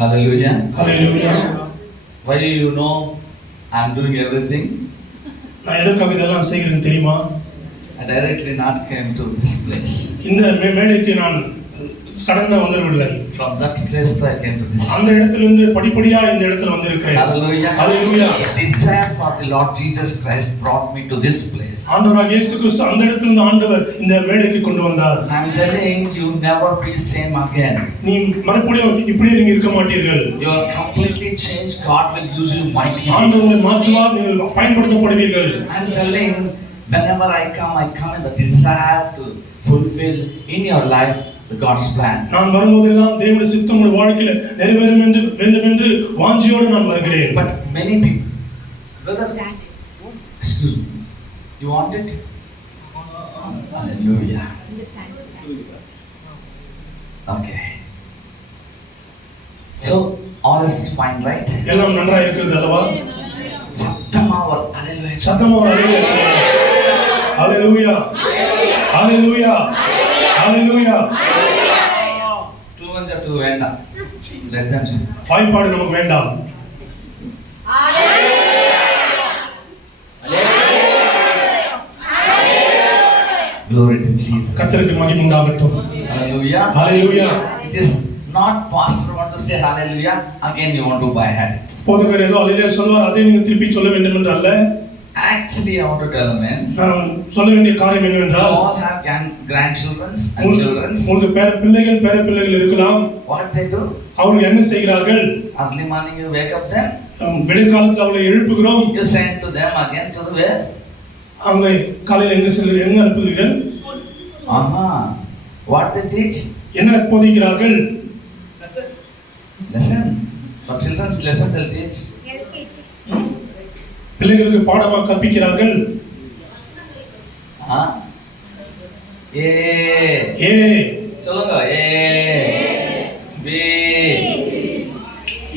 Hallelujah. Hallelujah. Why do you know I'm doing everything? நான் எதற்காக இதெல்லாம் செய்கிறேன் தெரியுமா? I directly not came to this place. இந்த மேடைக்கு நான் சடனா வந்துவிடவில்லை. From that place I came to this. அந்த இடத்திலிருந்து படிப்படியா இந்த இடத்துல வந்திருக்கிறேன். Hallelujah. Hallelujah. A desire for the Lord Jesus Christ brought me to this place. ஆண்டவராகிய இயேசு கிறிஸ்து அந்த இடத்திலிருந்து ஆண்டவர் இந்த மேடைக்கு கொண்டு வந்தார். I'm telling you, never be same again. நீ மறுபடியும் இப்படியே நீங்க இருக்க மாட்டீர்கள். You are completely changed. God will use you mightily. ஆண்டவர் உங்களை மாற்றுவார், நீங்கள் பயன்படுத்தப்படுவீர்கள். I'm telling, whenever I come in the desire to fulfill in your life the God's plan. நான் வரும்போதெல்லாம் தேவனுடைய சித்தம் உங்கள் வாழ்க்கையில நிறைவேறும் என்று வேண்டும் என்று வாஞ்சியோடு நான் வருகிறேன். But many people, brothers, excuse me, you want it? Hallelujah. Okay. So all is fine, right? எல்லாம் நன்றாக இருக்கிறது அல்லவா? சத்தமா ஒரு ஹalleluya. சத்தமா ஒரு ஹalleluya சொல்லுங்க. ஹalleluya. ஹalleluya. ஹalleluya. Too much of two வேண்டாம். Let them sing. வாய்ப்பாடு நமக்கு வேண்டாம். Glory to Jesus. கர்த்தருக்கு மகிமை உண்டாகட்டும். Hallelujah. Hallelujah. It is not pastor want to say hallelujah, again you want to buy hat. போதகர் ஏதோ ஹalleluya சொல்வார், அதை நீங்க திருப்பி சொல்ல வேண்டும் என்று அல்ல. Actually I want to tell men, நான் சொல்ல வேண்டிய காரியம் என்னவென்றால், all have grandchildren and children. உங்களுக்கு பேர பிள்ளைகள் இருக்கலாம். What they do? அவர்கள் என்ன செய்கிறார்கள்? Early morning you wake up them. விடியற்காலத்தில் அவர்களை எழுப்புகிறோம். You send to them again to the where? அவங்க காலையில் எங்க அனுப்புகிறீர்கள்? What they teach? என்ன போதிக்கிறார்கள்? Lesson. For children's lesson they'll teach. பிள்ளைகளுக்கு பாடமா கற்பிக்கிறார்கள். ஏ சொல்லுங்க.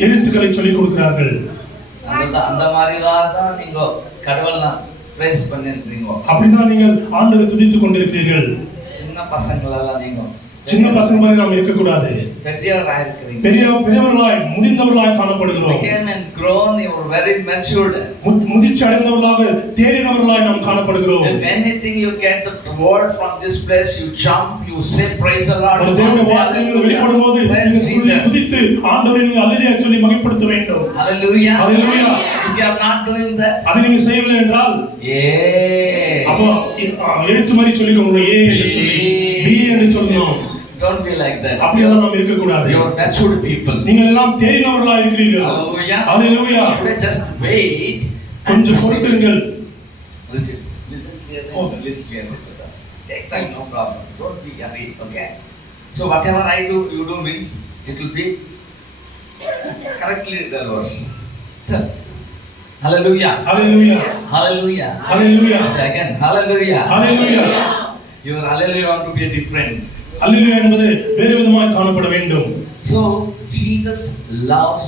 எழுத்துக்களை சொல்லிக் கொடுக்கிறார்கள். அந்த மாதிரி தான் நீங்க கடவுள்லாம் பிரேஸ் பண்ணிருக்கீங்க. அப்படிதான் நீங்கள் ஆண்டவரை துதித்துக் கொண்டிருக்கிறீர்கள். சின்ன பசங்களெல்லாம் நீங்க சின்ன பசங்க மாதிரி நாம் இருக்க கூடாது. பெரியவர்களாய் முதிர்ந்தவர்களாய் காணப்படுகிறோம். Became and grown, you are very matured. முதிர்ச்சி அடைந்தவர்களாக தேறினவர்களாய் நாம் காணப்படுகிறோம். If anything you get the word from this place, you jump, you say praise the Lord. தேவனுடைய வார்த்தைகள் வெளிப்படும்போது நீங்கள் துதித்து ஆண்டவரை நீங்கள் அல்லேலூயா சொல்லி மகிமைப்படுத்த வேண்டும். Hallelujah. Hallelujah. If you are not doing that, அதை நீங்க செய்யவில்லை என்றால் அப்போ எழுத்து மாதிரி சொல்லிக்கோங்க. ஏ என்று சொல்லி பி என்று சொல்லணும். Don't be like that. அப்படியெல்லாம் நாம் இருக்க கூடாது. You are matured people. நீங்கள் எல்லாம் தேறினவர்களாய் இருக்கிறீர்கள். Hallelujah. Hallelujah. Just wait. கொஞ்சம் பொறுத்திருங்கள். Listen clearly. Listen clearly. Take time, no problem. Don't be hurried, okay? So whatever I do, you do means it will be correctly the verse. Hallelujah. Hallelujah. Hallelujah. Hallelujah. Again, hallelujah. Hallelujah. Your hallelujah want to be different. அல்லேலூயா என்பது வேறு விதமாய் காணப்பட வேண்டும். So Jesus loves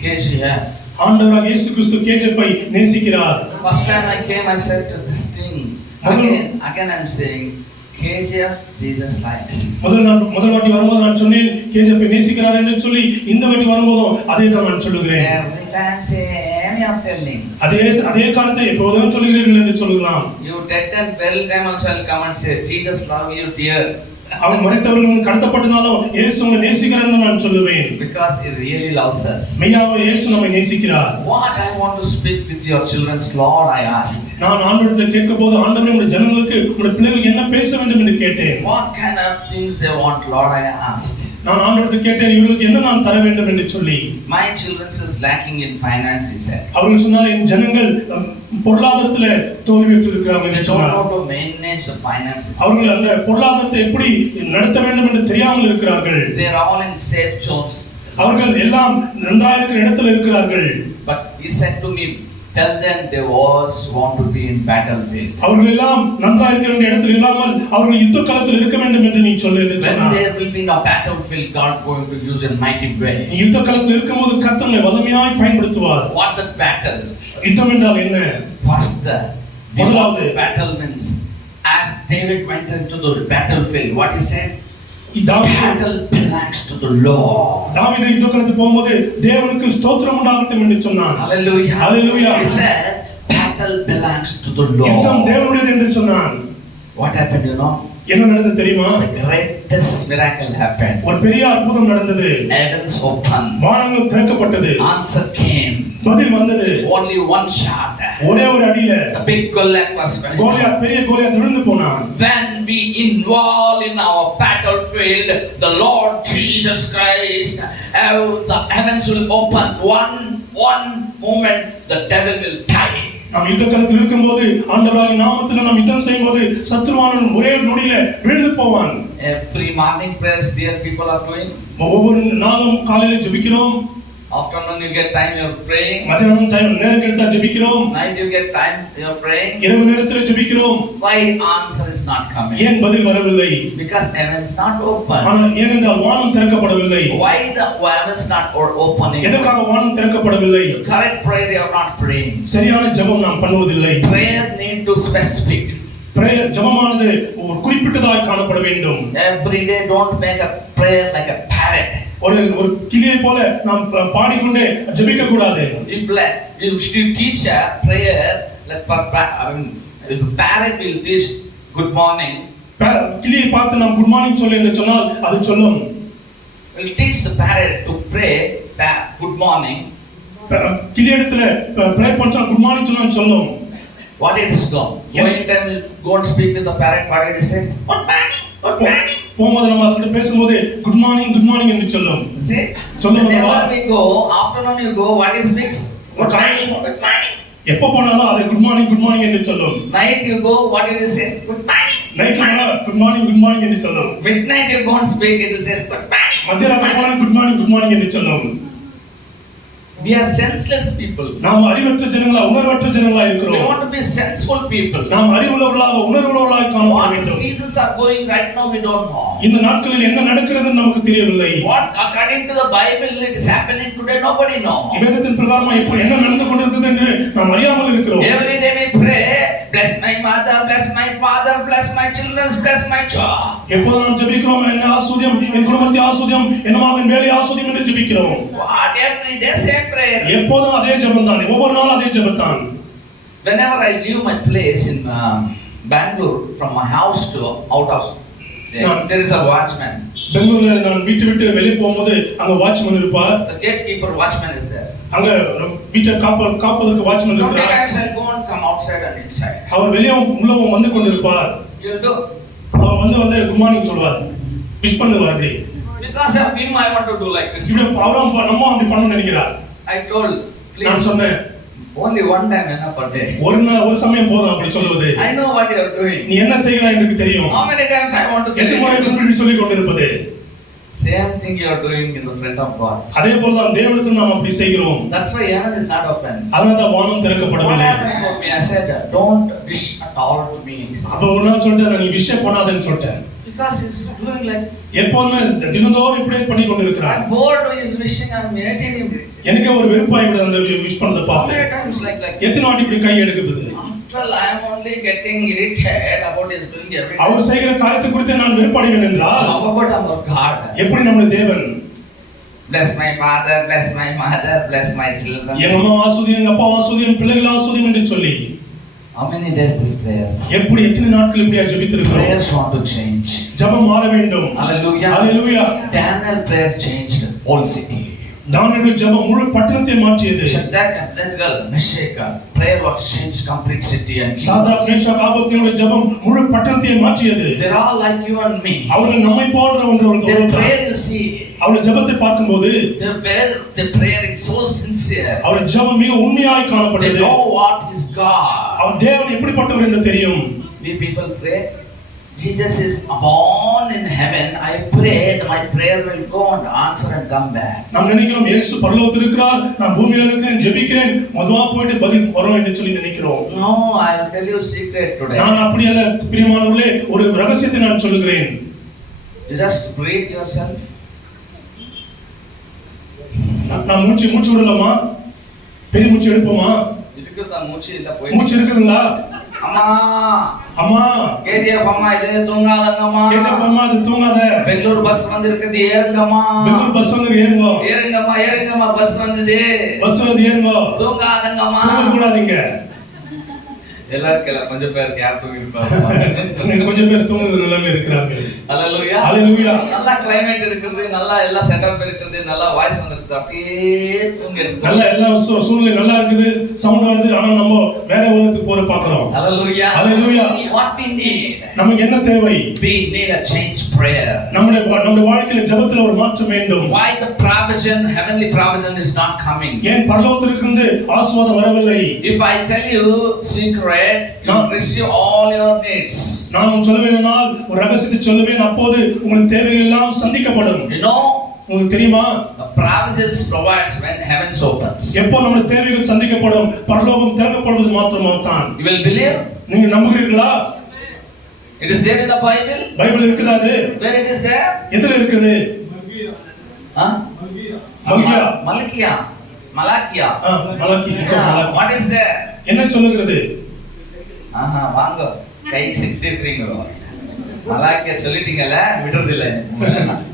KGF. ஆண்டவராகிய இயேசு கிறிஸ்து KGF ஐ நேசிக்கிறார். First time I came, I said to this thing. Again I'm saying KGF Jesus likes. முதல் வாட்டி வரும்போது நான் சொன்னேன் KGF ஐ நேசிக்கிறார் என்று சொல்லி, இந்த வாட்டி வரும்போது அதே தான் நான் சொல்லுகிறேன். Every time same I am telling. அதே காரியத்தை எப்போதும் சொல்லுகிறீர்கள் என்று சொல்லலாம். You dead and well time also will come and say Jesus love you dear. அவன் மரித்தவர்கள் கடத்தப்பட்டதாலும் இயேசு உங்களை நேசிக்கிறார் என்று நான் சொல்லுவேன். Because he really loves us. மெய்யாகவே இயேசு நம்மை நேசிக்கிறார். What I want to speak with your children's Lord, I asked. நான் ஆண்டவரிடம் கேட்கும்போது, ஆண்டவரே உம்முடைய ஜனங்களுக்கு உம்முடைய பிள்ளைகளுக்கு என்ன பேச வேண்டும் என்று கேட்டேன். What kind of things they want, Lord, I asked. நான் ஆண்டவரிடம் கேட்டேன், இவங்களுக்கு என்ன நான் தர வேண்டும் என்று சொல்லி. My children is lacking in finance, he said. அவர்கள் சொன்னார், என் ஜனங்கள் பொருளாதாரத்திலே தோல்வியுற்று இருக்கிறார்கள் என்று சொன்னார். They don't know how to manage the finances. அவர்கள் அந்த பொருளாதாரத்தை எப்படி நடத்த வேண்டும் என்று தெரியாமல் இருக்கிறார்கள். They are all in safe jobs. அவர்கள் எல்லாம் நன்றாக இருக்கிற இடத்தில் இருக்கிறார்கள். But he said to me, tell them they always want to be in battlefield. அவர்கள் எல்லாம் நன்றாக இருக்கிற இடத்தில் இல்லாமல் அவர்கள் யுத்த களத்தில் இருக்க வேண்டும் என்று நீ சொல்ல என்று சொன்னார். When they will be in a battlefield, God going to use a mighty way. யுத்த களத்தில் இருக்கும்போது கர்த்தர் வல்லமையாய் பயன்படுத்துவார். What that battle? யுத்தம் என்றால் என்ன? First the முதலாவது battle means as David went into the battlefield, what he said? Battle belongs to the Lord. தாவீது யுத்தக்களத்துக்கு போகும்போது தேவனுக்கு ஸ்தோத்திரம் உண்டாகட்டும் என்று சொன்னான். Hallelujah. Hallelujah. He said, battle belongs to the யுத்தம் Lord. தேவனுடையது என்று சொன்னான். What happened, you know? என்ன நடந்தது தெரியுமா? The greatest miracle happened. ஒரு பெரிய அற்புதம் நடந்தது. Heavens opened. வானங்கள் திறக்கப்பட்டது. Answer came. பதில் வந்தது. Only one shot. ஒரே ஒரு அடியில The big Goliath was fallen. Goliath பெரிய கோலியாத் விழுந்து போனான். When we involve in our battlefield, the Lord Jesus Christ, the heavens will open. One moment, the devil will die. நாம் யுத்தக்களத்தில் இருக்கும்போது ஆண்டவராகிய நாமத்தில் நாம் யுத்தம் செய்யும்போது சத்துருவானவன் ஒரே நொடியில விழுந்து போவான். Every morning prayers, dear people, are doing. ஒவ்வொரு நாளும் காலையில ஜெபிக்கிறோம். Afternoon you get time, you're praying. மதியானம் டைம் நேரம் கிடைத்தா ஜெபிக்கிறோம். Night you get time, you're praying. இரவு நேரத்துல ஜெபிக்கிறோம். Why answer is not coming? ஏன் பதில் வரவில்லை? Because heaven is not open. ஆனால் ஏனென்றால் வானம் திறக்கப்படவில்லை. Why the heaven is not opening? எதற்காக வானம் திறக்கப்படவில்லை? Correct prayer you are not praying. சரியான ஜெபம் நாம் பண்ணுவதில்லை. Prayer need to specific. Prayer ஜெபமானது ஒரு குறிப்பிட்டதாய் காணப்பட வேண்டும். Every day don't make a prayer like a parrot. ஒரு கிளியை போல நாம் பாடிக்கொண்டே ஜெபிக்க கூடாது. If you teach a prayer, parrot will teach good morning. கிளியை பார்த்து நாம் குட் மார்னிங் சொல்ல என்று சொன்னால் அது சொல்லும். Will teach the parrot to pray good morning. கிளி இடத்துல ப்ரே பண்ணா குட் மார்னிங் சொன்னா சொல்லும். What it is going? Going time you go and speak with the parrot. What it says? Good morning. Good morning. போகும்போது நம்ம அதோட பேசும்போது good morning என்று சொல்லும். See? Whenever we go, afternoon you go, what is speaks? Good morning. Good morning. எப்ப போனாலும் அது good morning என்று சொல்லும். Night you go, what it says? Good morning. நைட்ல போனா குட் மார்னிங் என்று சொல்லும். Midnight you go and speak, it will say good morning. மத்தியானம் போனா குட் மார்னிங் என்று சொல்லும். We are senseless people. நாம் அறிவற்ற ஜனங்களா உணர்வற்ற ஜனங்களா We இருக்கிறோம். want to be senseful people. நாம் அறிவுள்ளவர்களாக உணர்வுள்ளவர்களாக காணப்பட What வேண்டும். seasons are going right now we don't know. இந்த நாட்களில் என்ன நடக்கிறதுன்னு நமக்கு தெரியவில்லை. What according to the Bible it is happening today nobody know. வேதத்தின் பிரகாரமா இப்போ என்ன நடந்து கொண்டிருக்கிறது என்று நாம் அறியாமல் இருக்கிறோம். Every day we pray, bless my mother, bless my father, bless my children, bless my job. எப்போது நாம் ஜெபிக்கிறோம் என்ன ஆசீர்வாதம் என் குடும்பத்தை ஆசீர்வாதம் என் மகன் வேலை ஆசீர்வாதம் என்று ஜெபிக்கிறோம். What every day same prayer. எப்போதும் அதே ஜெபம் தான். ஒவ்வொரு நாளும் அதே ஜெபம் தான். Whenever I leave my place in Bangalore from my house to out of there is a watchman. பெங்களூர்ல நான் வீட்டை விட்டு வெளியே போகும்போது அங்க வாட்ச்மேன் இருப்பார். The gatekeeper watchman is there. அங்க வீட்டை காப்பதற்கு வாட்ச்மேன் இருப்பார். Sometimes I go and come outside and inside. அவர் வெளியே உள்ளவும் வந்து கொண்டிருப்பார். You do. அவர் வந்து குட் மார்னிங் சொல்வார். விஷ் பண்ணுவார் அப்படி. Because of him I want to do like this. இப்படி அவரும் நம்ம அப்படி பண்ண நினைக்கிறார். I told please. நான் சொன்னேன் only one time enough a day. ஒரு சமயம் போதும் அப்படி சொல்வது. I know what you are doing. நீ என்ன செய்கிறாய் எனக்கு தெரியும். How many times I want to say எத்தனை முறை இப்படி சொல்லி கொண்டிருப்பது. Same thing you are doing in the front of God. அதே போல தான் தேவனிடத்தில் நாம் அப்படி செய்கிறோம். That's why heaven is not open. அதனால தான் வானம் திறக்கப்படவில்லை. What happened for me? I said don't wish at all to me. அப்ப ஒரு நாள் சொல்லிட்டேன் நீ விஷயம் பண்ணாதன்னு சொல்லிட்டேன். Because he's doing like எப்போதுமே தினந்தோறும் இப்படியே பண்ணி கொண்டிருக்கிறார். I'm bored of his wishing and meditating him. எனக்கு ஒரு வெறுப்பாய் விட அந்த விஷ் பண்ணத பார்த்து. How many times like எத்தனை வாட்டி இப்படி கை எடுக்குது. After I am only getting irritated about his doing everything. அவர் செய்கிற காரியத்தை குறித்து நான் வெறுப்படைவேன் என்றால் How about our God? எப்படி நம்முடைய தேவன் Bless my father, bless my mother, bless my children. என் அம்மா ஆசீர்வதியும் என் அப்பா ஆசீர்வதியும் பிள்ளைகள் ஆசீர்வதியும் என்று சொல்லி How many days this prayers? எப்படி எத்தனை நாட்கள் இப்படியா ஜெபித்திருக்கிறோம். Prayers want to change. ஜெபம் மாற வேண்டும். Hallelujah. Hallelujah. Daniel prayers changed whole city. தானியேலுடைய ஜெபம் முழு பட்டணத்தை மாற்றியது. Shadrach, Abednego, Meshach prayer was changed complete city and Shadrach Meshach ஆபேத்நேகோவுடைய ஜெபம் முழு பட்டணத்தை மாற்றியது. They are all like you and me. அவர்கள் நம்மை போன்றவர்கள். Their prayer you see. அவருடைய ஜெபத்தை பார்க்கும்போது their prayer is so sincere. அவருடைய ஜெபம் மிக உண்மையாய் காணப்பட்டது. They know what is God. அவர் தேவன் எப்படிப்பட்டவர் என்று தெரியும். We people pray Jesus is born in heaven. I pray that my prayer will go and answer and come back. நாம் நினைக்கிறோம் இயேசு பரலோகத்தில் இருக்கிறார், நான் பூமியில இருக்கிறேன், ஜெபிக்கிறேன், மதுவா போயிட்டு பதில் வரும் என்று சொல்லி நினைக்கிறோம். No, I will tell you secret today. நான் அப்படி அல்ல பிரியமானவர்களே, ஒரு ரகசியத்தை நான் சொல்லுகிறேன். You just breathe yourself. நான் மூச்சு விடலாமா? பெரிய மூச்சு எடுப்போமா? இருக்குதா மூச்சு இல்ல போய் மூச்சு இருக்குதுங்களா? அம்மா அம்மா கேஜிஎஃப் அம்மா இது தூங்காதங்கம்மா. கேஜிஎஃப் அம்மா இது தூங்காத. பெங்களூர் பஸ் வந்திருக்குது ஏறுங்கம்மா. பெங்களூர் பஸ் வந்து ஏறுங்க. ஏறுங்கம்மா ஏறுங்கம்மா பஸ் வந்தது. பஸ் வந்து ஏறுங்க. தூங்காதங்கம்மா. தூங்க கூடாதீங்க. எல்லாரும் கொஞ்சம் பேருக்கு யார் தூங்கி இருப்பாங்க. கொஞ்சம் பேர் தூங்குற நிலைமையில இருக்கிறார்கள். ஹalleluya. ஹalleluya. நல்ல கிளைமேட் இருக்குது, நல்ல எல்லா செட்டப் இருக்குது, நல்ல வாய்ஸ் வந்திருக்கு. அப்படியே தூங்கி இருக்கு. நல்ல எல்லா சூழ்நிலை நல்லா இருக்குது, சவுண்ட் வருது. ஆனா நம்ம வேற உலகத்துக்கு போற பாக்குறோம். ஹalleluya. ஹalleluya. What we need? நமக்கு என்ன தேவை? We need a change prayer. நம்முடைய வாழ்க்கையில ஜெபத்துல ஒரு மாற்றம் வேண்டும். Why the provision, heavenly provision is not coming? ஏன் பரலோகத்திலிருந்து ஆசீர்வாதம் வரவில்லை? If I tell you secret, you receive all your needs. நான் சொல்லுவேனால் ஒரு ரகசியத்தை சொல்லுவேன், அப்போது உங்களுக்கு தேவைகள் எல்லாம் சந்திக்கப்படும். You know, உங்களுக்கு தெரியுமா? the provisions provides when heavens opens. எப்போ நம்முடைய தேவைகள் சந்திக்கப்படும், பரலோகம் திறக்கப்படுவது மாத்திரம்தான். You will believe? நீங்க நம்புகிறீர்களா? It is there in the Bible. Bible இருக்குதா அது? Where it is there? எதுல இருக்குது? Huh? மல்கியா. மல்கியா. மலாக்கியா. மலாக்கி. What is there? என்ன சொல்லுகிறது? ஆஹா வாங்க கை சித்திக்கிறீங்க. மலாக்கியா சொல்லிட்டீங்கல விடுறது இல்ல.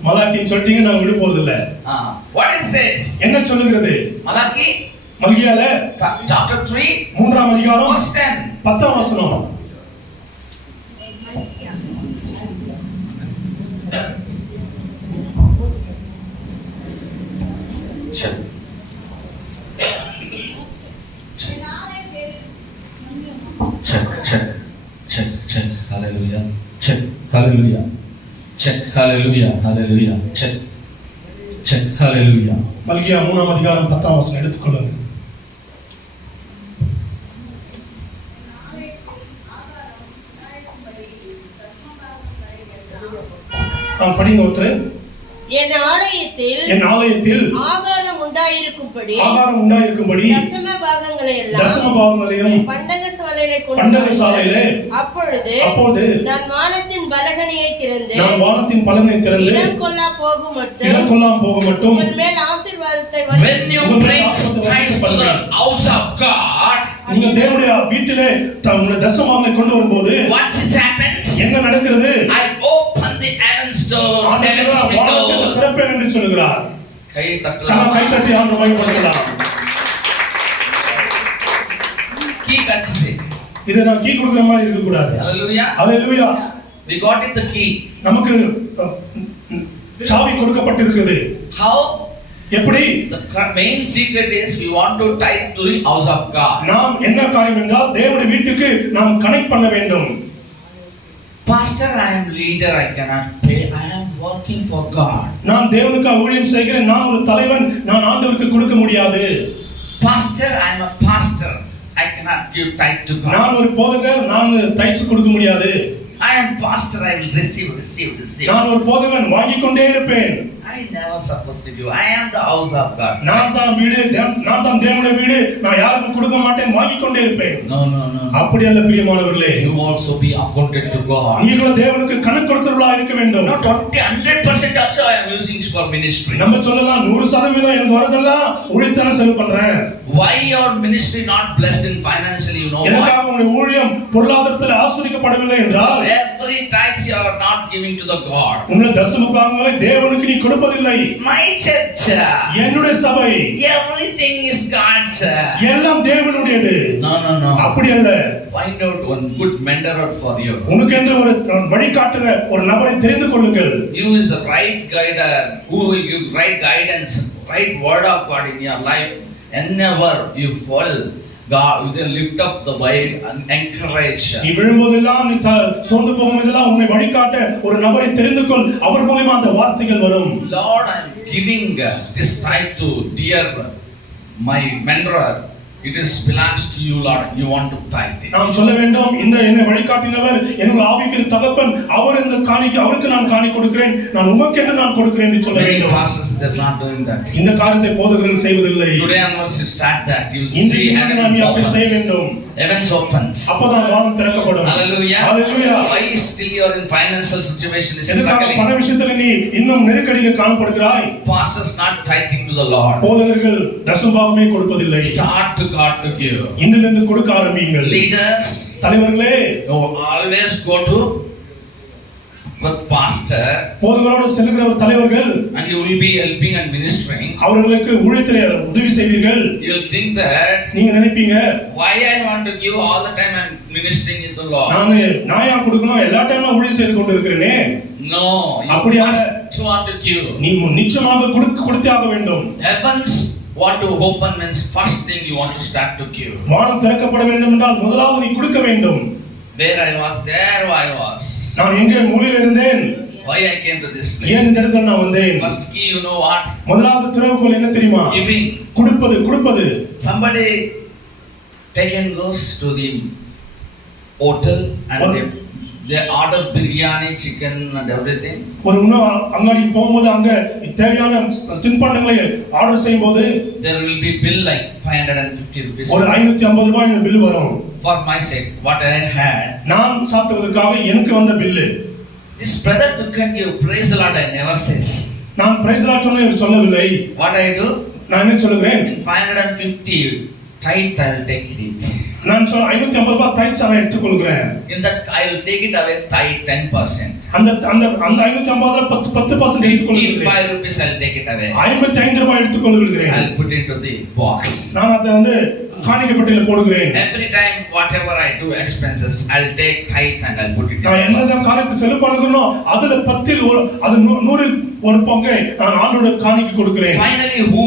மலாக்கின்னு சொல்லிட்டீங்க, நான் விட போறது இல்ல. What it says? என்ன சொல்லுகிறது? மலாக்கி மல்கியால chapter 3 மூன்றாம் அதிகாரம் verse 10 10ஆம் வசனம். check hallelujah check hallelujah. மல்கியா 3ஆம் அதிகாரம் 10ஆம் வசனம் எடுத்துக்கொள்ளுங்க. படிங்க ஒருத்தர். என் ஆலயத்தில் ஆகாரம் உண்டாயிருக்கும்படி தசம பாகங்களையும் பண்டக சாலையிலே அப்பொழுது நான் வானத்தின் பலகணியை திறந்து இடம் கொள்ளாம போக மட்டும் உன் மேல் ஆசீர்வாதத்தை when you bring tithes to the house of God, நீங்க தேவனுடைய வீட்டிலே தம்முடைய தசமபாகங்களை கொண்டு வரும்போது what happens? என்ன நடக்கிறது? I open the heavens doors, heavens windows. திறப்பேன் என்று சொல்கிறார். கை தட்டலாம். கை தட்டி ஆண்டவரை மகிமைப்படுத்தலாம். கீ கட்சி. இத நான் கீ கொடுக்கிற மாதிரி இருக்க கூடாது. ஹalleluya. ஹalleluya. We got it the key. நமக்கு சாவி கொடுக்கப்பட்டிருக்குது. How? எப்படி? The main secret is we want to tithe to the house of God. நாம் என்ன காரியம் என்றால் தேவனுடைய வீட்டுக்கு நாம் கனெக்ட் பண்ண வேண்டும். Pastor, I am leader, I cannot pay. I am working for God. நான் தேவனுக்கு ஊழியம் செய்கிறேன், நான் ஒரு தலைவன், நான் ஆண்டவருக்கு கொடுக்க முடியாது. Pastor, I am a pastor, I cannot give tithe to God. நான் ஒரு போதகர், நான் தைச்சு கொடுக்க முடியாது. I am pastor, I will receive. நான் ஒரு போதகன், வாங்கிக் கொண்டே இருப்பேன். I never supposed to give. I am the house of God. நான் தான் தேவனுடைய வீடு, நான் யாருக்கும் கொடுக்க மாட்டேன், வாங்கிக் கொண்டே இருப்பேன். No. அப்படி அல்ல பிரியமானவர்களே. You also be accounted to God. நீங்களும் தேவனுக்கு கணக்கு கொடுக்கிறவர்களாக இருக்க வேண்டும். No, 100% also I am using for ministry. நம்ம சொல்லலாம் 100% எனக்கு வரதெல்லாம் ஊழியத்தான செலவு பண்றேன். Why your ministry not blessed in financially, you know why? எதற்காக உங்களுடைய ஊழியம் பொருளாதாரத்தில் ஆசீர்வதிக்கப்படவில்லை என்றால் every tithe you are not giving to the God. உங்களுடைய தசம பாகங்களை தேவனுக்கு நீ கொடுப்பதில்லை. My church, என்னுடைய சபை, everything is God's. எல்லாம் தேவனுடையது. No. அப்படி அல்ல. Find out one good mentor for you. உனக்கு என்று ஒரு வழிகாட்டுக ஒரு நபரை தெரிந்து கொள்ளுங்கள். Use the right guider who will give right guidance, right word of God in your life. Whenever you fall, God will lift up the weight and encourage. நீ விழும்போதெல்லாம், நீ சோர்ந்து போகும்போதெல்லாம் உன்னை வழிகாட்ட ஒரு நபரை தெரிந்து கொள். அவர் மூலமா அந்த வார்த்தைகள் வரும். Lord, I am giving this tithe to dear my mentor. It is belongs to you, Lord. You want to tithe it. நாம் சொல்ல வேண்டும், இந்த என்னை வழிகாட்டினவர் என்னுடைய ஆவிக்குரிய தகப்பன், அவர் இந்த காணிக்கை அவருக்கு நான் காணி கொடுக்கிறேன், நான் உமக்கு என்று நான் கொடுக்கிறேன் என்று சொல்ல வேண்டும். Many pastors they are not doing that. இந்த காரியத்தை போதகர்கள் செய்வதில்லை. Today onwards you start that. You இந்த see நாம் அப்படி செய்ய வேண்டும். Heavens opens. அப்பதான் வானம் திறக்கப்படும். Hallelujah. Why still you are in financial situation is struggling? பண விஷயத்துல நீ இன்னும் நெருக்கடியில் காணப்படுகிறாய். Pastors not tithing to the Lord. போதகர்கள் தசமபாகமே கொடுப்பதில்லை. Start to God to give. இன்றிலிருந்து கொடுக்க ஆரம்பியுங்கள். Leaders, தலைவர்களே, You always go to with pastor போதகரோடு செல்லுகிற ஒரு தலைவர்கள், and you will be helping and ministering. அவர்களுக்கு ஊழியத்திலே உதவி செய்வீர்கள். You'll think that நீங்க நினைப்பீங்க, why I want to give all the time and ministering in the Lord. நாயா கொடுக்கணும், எல்லா டைமும் ஊழியம் செய்து கொண்டு இருக்கிறேனே. No, you அப்படியா? must want to give. நீ நிச்சயமாக கொடுத்தே ஆக வேண்டும். Heavens want to open means first thing you want to start to give. வானம் திறக்கப்பட வேண்டும் என்றால் முதலாவது நீ கொடுக்க வேண்டும். Where I was, there I was. நான் எங்கே மூலையில் இருந்தேன், Why I came to this place? ஏன் இந்த இடத்துல நான் வந்தேன்? First key, you know what? முதலாவது திறவுகோல் என்ன தெரியுமா? Giving. கொடுப்பது. Somebody goes to the hotel and they order biryani, chicken and everything. ஒரு உணவு அங்காடிக்கு போகும்போது அங்க தேவையான தின்பண்டங்களை ஆர்டர் செய்யும்போது there will be bill like 550 rupees. ஒரு 550 ரூபாய் பில் வரும். For my sake, what I had. நான் சாப்பிட்டதற்காக எனக்கு வந்த bill. This brother took and give praise the Lord, I never says. நான் praise the Lord சொன்ன இவர் சொல்லவில்லை. What I do? நான் என்ன சொல்லுகிறேன்? In 550 tithe I will take it. நான் 550 ரூபாய் டைட்ஸ் நான் எடுத்துக்கொள்கிறேன். In that I will take it away tithe 10%. அந்த 550ல 10% எடுத்துக்கொள்கிறேன். 55 rupees I will take it away. 55 ரூபாய் எடுத்துக்கொள்கிறேன். I will put it to the box. நான் அதை காணிக்கை பெட்டியில போடுகிறேன். Every time whatever I do expenses I will take tithe and I will put it in. நான் எந்த காரியத்தை செலவு பண்ணுகிறேனோ அதுல 10ல் ஒரு அது 100ல் ஒரு பங்கை நான் ஆண்டவருக்கு காணிக்கை கொடுக்கிறேன். Finally who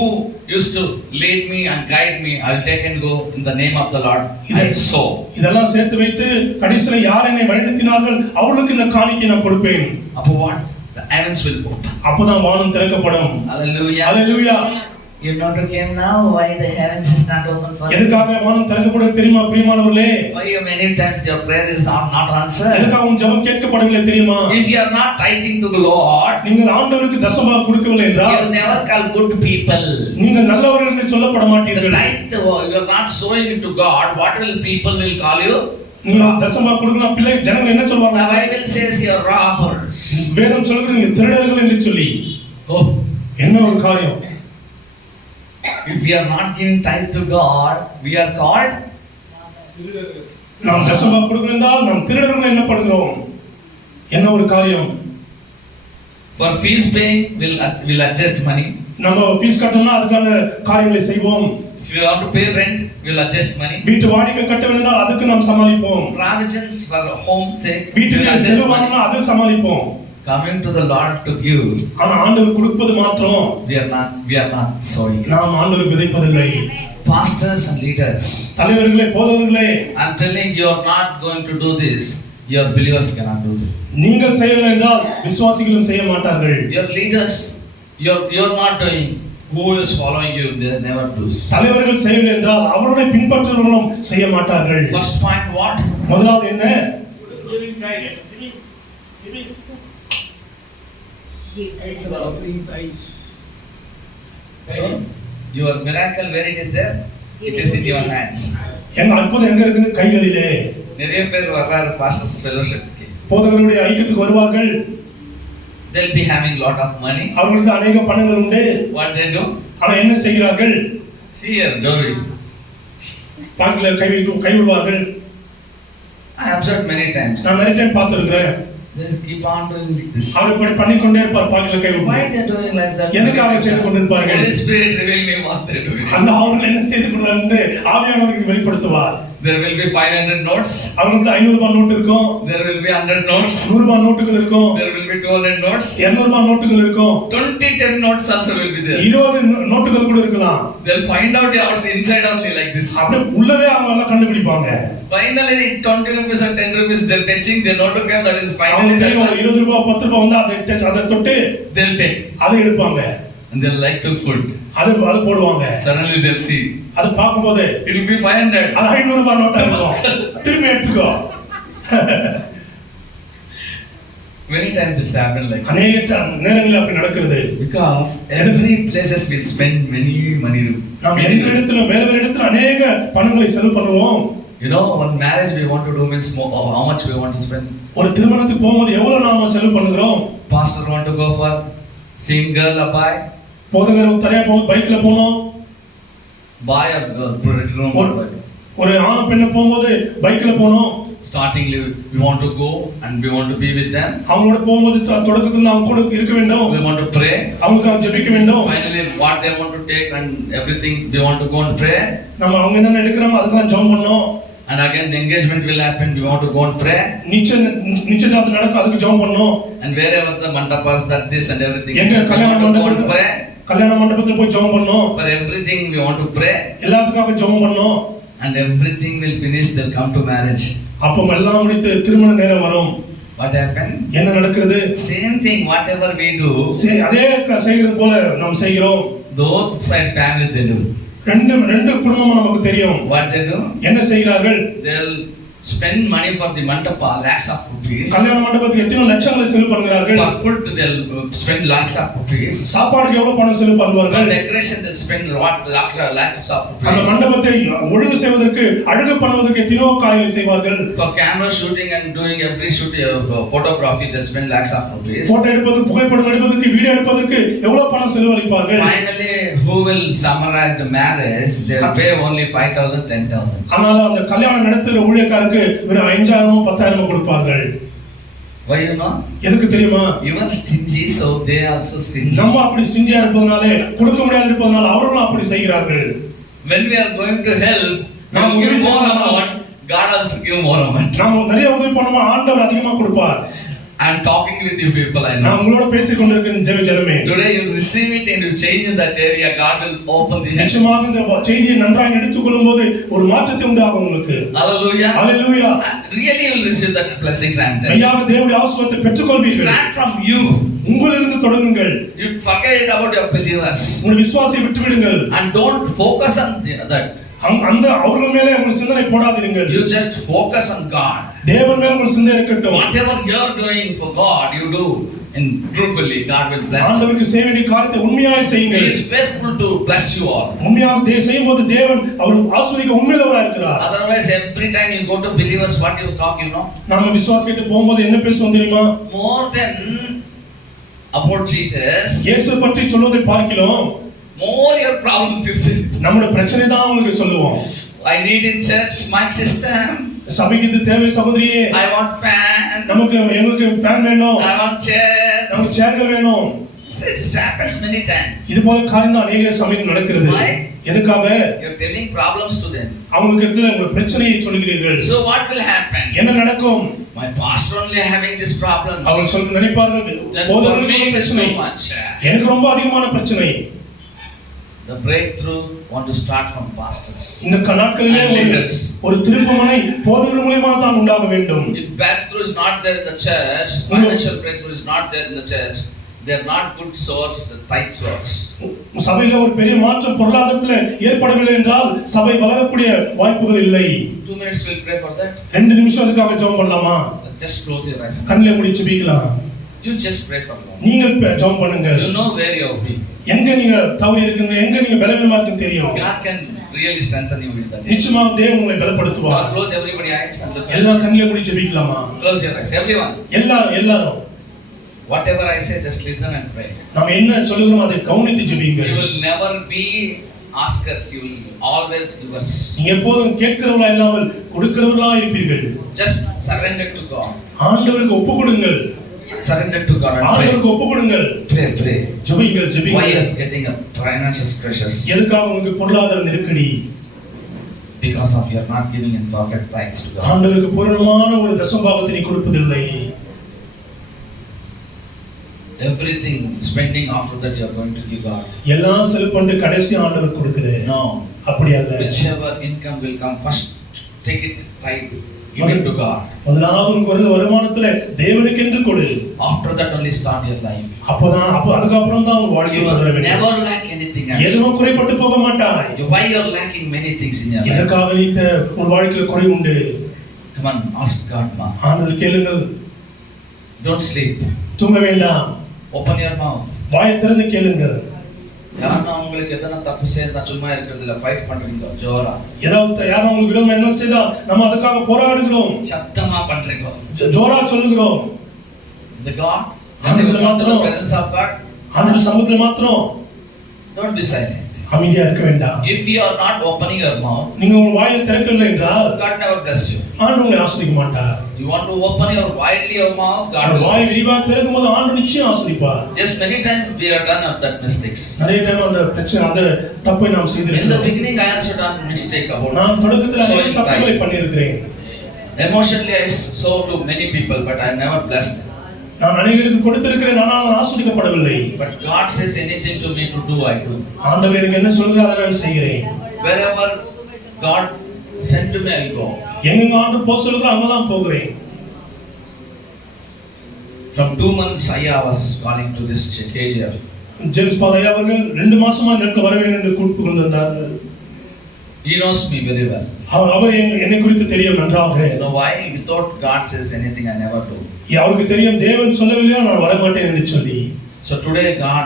used to lead me and guide me, I will take and go in the name of the Lord. I sow. இதெல்லாம் சேர்த்து வைத்து கடைசில யார் என்னை வழிநடத்தினார்கள் அவங்களுக்கு இந்த காணிக்கை நான் கொடுப்பேன். அப்போ what? The heavens will open. அப்பதான் வானம் திறக்கப்படும். Hallelujah. Hallelujah. You not came now, why the heavens is not open for you? எதுக்காக வானம் திறக்கப்படும் தெரியுமா பிரியமானவர்களே? Why many times your prayer is not answered? எதுக்காக உன் ஜெபம் கேட்கப்படவில்லை தெரியுமா? If you are not tithing to the Lord, நீங்கள் ஆண்டவருக்கு தசமபாகம் கொடுக்கவில்லை என்றால் you will never call good people. நீங்கள் நல்லவர்கள் என்று சொல்லப்பட மாட்டீர்கள். The tithe you are not sowing it to God, what will people will call you? நீங்க தசமபாகம் கொடுக்கணும் பிள்ளை ஜனங்கள் என்ன சொல்வாங்க? The Bible says you are robbers. வேதம் சொல்கிறது நீங்க திருடர்கள் என்று சொல்லி. Oh, என்ன ஒரு காரியம்? if we are not giving tithe to God, we are called. நாம் தசமபாகம் கொடுக்கணும் என்றால் நாம் திருடர்கள் என்னப்படுகிறோம்? என்ன ஒரு காரியம்? For fees paying, will adjust money. நம்ம ஃபீஸ் கட்டணும்னா அதுக்கான காரியங்களை செய்வோம். If you want to pay rent, we'll adjust money. வீட்டு வாடகை கட்ட வேண்டும்னா அதுக்கு நாம் சமாளிப்போம். Provisions for home sake, வீட்டுக்கு செலவு வாங்கணும்னா அது சமாளிப்போம். Coming to the Lord to give. ஆனா ஆண்டவர் கொடுப்பது மாத்திரம் We are not sowing. நாம் ஆண்டவர் விதைப்பதில்லை. Pastors and leaders, தலைவர்களே போதகர்களே, I'm telling you are not going to do this. Your believers cannot do this. நீங்கள் செய்யவில்லை என்றால் விசுவாசிகளும் செய்ய மாட்டார்கள். Your leaders, you're not doing. Who is following you? They never do. தலைவர்கள் செய்யவில்லை என்றால் அவருடைய பின்பற்றுபவர்களும் செய்ய மாட்டார்கள். First point what? முதலாவது என்ன? So, your miracle where it is there? It is in your hands. எங்க அற்புதம் எங்க இருக்குது? கைகளிலே. நிறைய பேர் வர்றாரு pastors fellowshipக்கு. போதகருடைய ஐக்கியத்துக்கு வருவார்கள். They'll be having lot of money. அவர்களுக்கு अनेक பணங்கள் உண்டு. What they do? ஆனா என்ன செய்கிறார்கள்? See here, Joey. பாக்கில கைவிடுவார்கள். I observed many times. நான் நிறைய டைம் பார்த்திருக்கிறேன். They keep on doing this. அவர் இப்படி பண்ணிக்கொண்டே இருப்பார் பாக்கில கைவிடுவார். Why they doing like that? எதுக்காக செய்து கொண்டிருப்பார்கள்? Holy Spirit reveal me what they doing. அந்த அவர்கள் என்ன செய்து கொண்டிருக்கிறார்கள் என்று ஆவியானவர் வெளிப்படுத்துவார். There will be 500 notes. அவங்களுக்கு 500 ரூபாய் நோட்டு இருக்கும். There will be 100 notes. 100 ரூபாய் நோட்டுகள் இருக்கும். There will be 200 notes. 200 ரூபாய் நோட்டுகள் இருக்கும். 10 notes also will be there. 20 நோட்டுகள் கூட இருக்கலாம். They'll find out yours inside only like this. அப்படியே உள்ளவே அவங்க எல்லாம் கண்டுபிடிப்பாங்க. Finally 20 rupees or 10 rupees they're touching, they know to come, that is finally 20 ரூபாய் 10 ரூபாய் வந்து அதை தொட்டு they'll take. அதை எடுப்பாங்க. And they'll like to food. அது போடுவாங்க. Suddenly they'll see. அது பார்க்கும்போது It will be 500. அது 500 ரூபாய் நோட்டா இருக்கும். திரும்பி எடுத்துக்கோ. Many times it's happened like that. அநேக நேரங்களில் அப்படி நடக்கிறது. Because every places will spend many money. நாம் எந்த இடத்துல வேற இடத்துல அநேக பணங்களை செலவு பண்ணுவோம். You know, one marriage we want to do means how much we want to spend. ஒரு திருமணத்துக்கு போகும்போது எவ்வளவு நாம செலவு பண்ணுகிறோம்? Pastor want to go for seeing girl or buy. போதகர் தனியா பைக்ல போனோம். Buy a room. ஒரு ஆண் பெண்ண போகும்போது பைக்ல போனோம். startingly we want to go and we want to be with them. அவங்களோட போகும்போது தொடக்கத்துல அவங்க கூட இருக்க வேண்டும். We want to pray. அவங்களுக்காக ஜெபிக்க வேண்டும். Finally what they want to take and everything we want to go and pray. நம்ம அவங்க என்ன எடுக்கறாங்க அதுக்கெல்லாம் ஜெபம் பண்ணோம். And again the engagement will happen, we want to go and pray. நிச்சயதார்த்தம் நடக்கும், அதுக்கு ஜெபம் பண்ணோம். And wherever the mandapas that this and everything, எங்க கல்யாண மண்டபத்துல போய் ஜெபம் பண்ணோம். For everything we want to pray. எல்லாத்துக்காக ஜெபம் பண்ணோம். And everything will finish, they'll come to marriage. அப்ப எல்லாம் முடித்து திருமண நேரம் வரும். What happened? என்ன நடக்குது? Same thing, whatever we do, அதே செய்கிறது போல நாம் செய்கிறோம். both side family they do. ரெண்டு குடும்பமும் நமக்கு தெரியும். What they do? என்ன செய்கிறார்கள்? They'll spend money for the mandapa, lakhs of rupees. கல்யாண மண்டபத்துக்கு எத்தனை லட்சங்களை செலவு பண்ணுகிறார்கள். For food they'll spend lakhs of rupees. சாப்பாடுக்கு எவ்வளவு பணம் செலவு பண்ணுவார்கள். For decoration they'll spend lakhs of rupees. அந்த மண்டபத்தை ஒழுங்கு செய்வதற்கு அழகு பண்ணுவதற்கு எத்தனையோ காரியங்களை செய்வார்கள். For camera shooting and doing every shoot photography they'll spend lakhs of rupees. Photo எடுப்பதற்கு, புகைப்படம் எடுப்பதற்கு, வீடியோ எடுப்பதற்கு எவ்வளவு பணம் செலவழிப்பார்கள். Finally who will summarize the marriage? They'll pay only 5,000 10,000. ஆனால் அந்த கல்யாணம் நடத்துகிற ஊழியக்காரருக்கு வெறும் 5,000 10,000 கொடுப்பார்கள். Why you know? எதுக்கு தெரியுமா? You are stingy, so they also stingy. நம்ம அப்படி ஸ்டிஞ்சியா இருப்பதனாலே, கொடுக்க முடியாது இருப்பதனால அவர்களும் அப்படி செய்கிறார்கள். When we are going to help, நாம் give more amount, God also give more amount. நாம நிறைய உதவி பண்ணுவோம், ஆண்டவர் அதிகமா கொடுப்பார். I am talking with you people, I know. நான் உங்களோட பேசிக் கொண்டிருக்கிறேன் தேவ ஜனமே. Today you receive it and you change in that area, God will open the heavens. நிச்சயமாக இந்த செய்தியை நன்றாக எடுத்துக்கொள்ளும்போது ஒரு மாற்றத்தை உண்டாகும் உங்களுக்கு. Hallelujah. Hallelujah. Really you will receive that blessings and மெய்யாக தேவனுடைய ஆசீர்வாதத்தை பெற்றுக்கொள்வீர்கள். start from you. உங்களிலிருந்து தொடங்குங்கள். You forget about your believers. உங்கள் விசுவாசத்தை விட்டுவிடுங்கள். And don't focus on that. அந்த அவர்கள் மேலே உங்கள் சிந்தனை போடாதீர்கள். You just focus on God. தேவன் மேல் உங்கள் சிந்தனை இருக்கட்டும். Whatever you are doing for God, you do and truthfully God will bless you. ஆண்டவருக்கு செய்ய வேண்டிய காரியத்தை உண்மையாய் செய்யுங்கள். He is faithful to bless you all. உண்மையாக செய்யும்போது தேவன் அவர் ஆசீர்வதிக்க உண்மையுள்ளவராக இருக்கிறார். Otherwise every time you go to believers, what you talk, you know? நாம விசுவாசிக்கிட்டு போகும்போது என்ன பேசுவோம் தெரியுமா? More than about Jesus, இயேசு பற்றி சொல்வதை பார்க்கிறோம். more your problems you see. நம்முடைய பிரச்சனை தான் உங்களுக்கு சொல்லுவோம். I need in church mic system. சபைக்கு இது தேவை சகோதரியே. I want fan. எங்களுக்கு ஃபேன் வேணும். I want chair. நமக்கு சேர்கள் வேணும். It happens many times. இது போல காரியம் தான் அநேக சமயம் நடக்கிறது. Why? எதுக்காக? You are telling problems to them. அவங்களுக்கு இடத்துல உங்க பிரச்சனையை சொல்கிறீர்கள். So what will happen? என்ன நடக்கும்? My pastor only having this problem. அவங்க சொல்ல நினைப்பார்கள் போதகருக்கு பிரச்சனை. எனக்கு ரொம்ப அதிகமான பிரச்சனை. The breakthrough want to start from pastors. இந்த நாட்களிலே ஒரு திருப்பமனை போதகர் மூலமா தான் உண்டாக வேண்டும். If breakthrough is not there in the church, financial breakthrough is not there in the church, they are not good source, the tithe source. சபையில ஒரு பெரிய மாற்றம் பொருளாதாரத்துல ஏற்படவில்லை என்றால் சபை வளரக்கூடிய வாய்ப்புகள் இல்லை. 2 minutes we'll pray for that. 2 நிமிஷம் அதுக்காக ஜெபம் பண்ணலாமா? Just close your eyes. கண்களை மூடி ஜெபிக்கலாம். You just pray for me. நீங்கள் ஜெபம் பண்ணுங்க. You know where you are weak. எங்க நீங்க தவறி இருக்கீங்க, எங்க நீங்க பலவீனமா இருக்கீங்க தெரியும். God can really strengthen you with that. நிச்சயமாக தேவன் உங்களை பலப்படுத்துவார். Close everybody eyes and எல்லா கண்களை மூடி ஜெபிக்கலாமா? Close your eyes everyone. எல்லாரும் Whatever I say, just listen and pray. நாம் என்ன சொல்லுகிறோம் அதை கவனித்து ஜெபியுங்கள். You will never be askers, you will always givers. நீங்க எப்போதும் கேட்கிறவர்களா இல்லாமல் கொடுக்கிறவர்களா இருப்பீர்கள். Just surrender to God. ஆண்டவருக்கு ஒப்புக்கொடுங்கள். Surrender to God and pray. ஆண்டவருக்கு ஒப்புக்கொடுங்கள். Pray. ஜெபியுங்கள். Why is getting a financial crisis? எதுக்காக உங்களுக்கு பொருளாதார நெருக்கடி? Because of you are not giving in perfect tithes to God. ஆண்டவருக்கு பூரணமான ஒரு தசமபாகத்தை நீ கொடுப்பதில்லை. Everything spending after that you are going to give God. எல்லாம் செலுப்பண்டு கடைசி ஆண்டவர் கொடுக்குது. No. அப்படி அல்ல. Whichever income will come first, take it tithe, give it to God. முதலாவது உங்க வருமானத்துல தேவனுக்கு என்று கொடு. After that only start your life. அதுக்கு அப்புறம் தான் உங்க வாழ்க்கை தொடர வேண்டும். Never lack anything. எதுவும் குறைபட்டு போக மாட்டாய். Why you are lacking many things in your life? எதற்காக நீ உன் வாழ்க்கையில குறை உண்டு? Come on, ask God ma. ஆண்டவர் கேளுங்கள். Don't sleep. தூங்க வேண்டாம். Open your mouth. வாயை திறந்து கேளுங்க. யாரோ உங்களுக்கு எதனா தப்பு செய்தா சும்மா இருக்கிறது இல்ல, ஃபைட் பண்றீங்க ஜோரா. யாரோ உங்களுக்கு விரோதமா என்ன செய்தா நம்ம அதுக்காக போராடுகிறோம். சத்தமா பண்றீங்க. ஜோரா சொல்லுகிறோம். The God, ஆண்டவர் மாத்திரம் presence of God. ஆண்டவர் சமூகத்துல மாத்திரம். Don't be silent. அமைதியா இருக்க வேண்டாம். If you are not opening your mouth, நீங்க உங்க வாயை திறக்கவில்லை என்றால் God never bless you. ஆண்டவர் உங்களை ஆசீர்வதிக்க மாட்டார். You want to open your widely your mouth, God will வாயை bless you. விரிவா திறக்கும்போது ஆண்டவர் நிச்சயம் ஆசீர்வதிப்பார். Yes, many times we have done that mistakes. நிறைய டைம் அந்த பிரச்சனை அந்த தப்பை நாம் In the செய்திருக்கிறோம். beginning, I also done mistake about நான் தொடக்கத்தில் sowing நிறைய தப்புகளை pride. பண்ணியிருக்கிறேன். Emotionally, I sow to many people, but I never blessed them. நான் அநேகருக்கு கொடுத்திருக்கிறேன், ஆனால் நான் ஆசீர்வதிக்கப்படவில்லை. But God says anything to me to do, I do. ஆண்டவர் எனக்கு என்ன சொல்கிறார் அதை நான் செய்கிறேன். Wherever God sent to me, I go. எங்க ஆண்டவர் போக சொல்கிறார் அங்கெல்லாம் போகிறேன். From 2 months, I was calling to this KGF. James Paul ஐயா அவர்கள் 2 மாசமா இந்த இடத்துல வர வேண்டும் என்று கூப்பிட்டு கொண்டிருந்தார்கள். He knows me very well. அவர் என்னை குறித்து தெரியும் நன்றாக. You know why? Without God says anything, I never do. அவருக்கு தெரியும் தேவன் சொல்லவில்லையா நான் வர மாட்டேன் என்று சொல்லி. So today God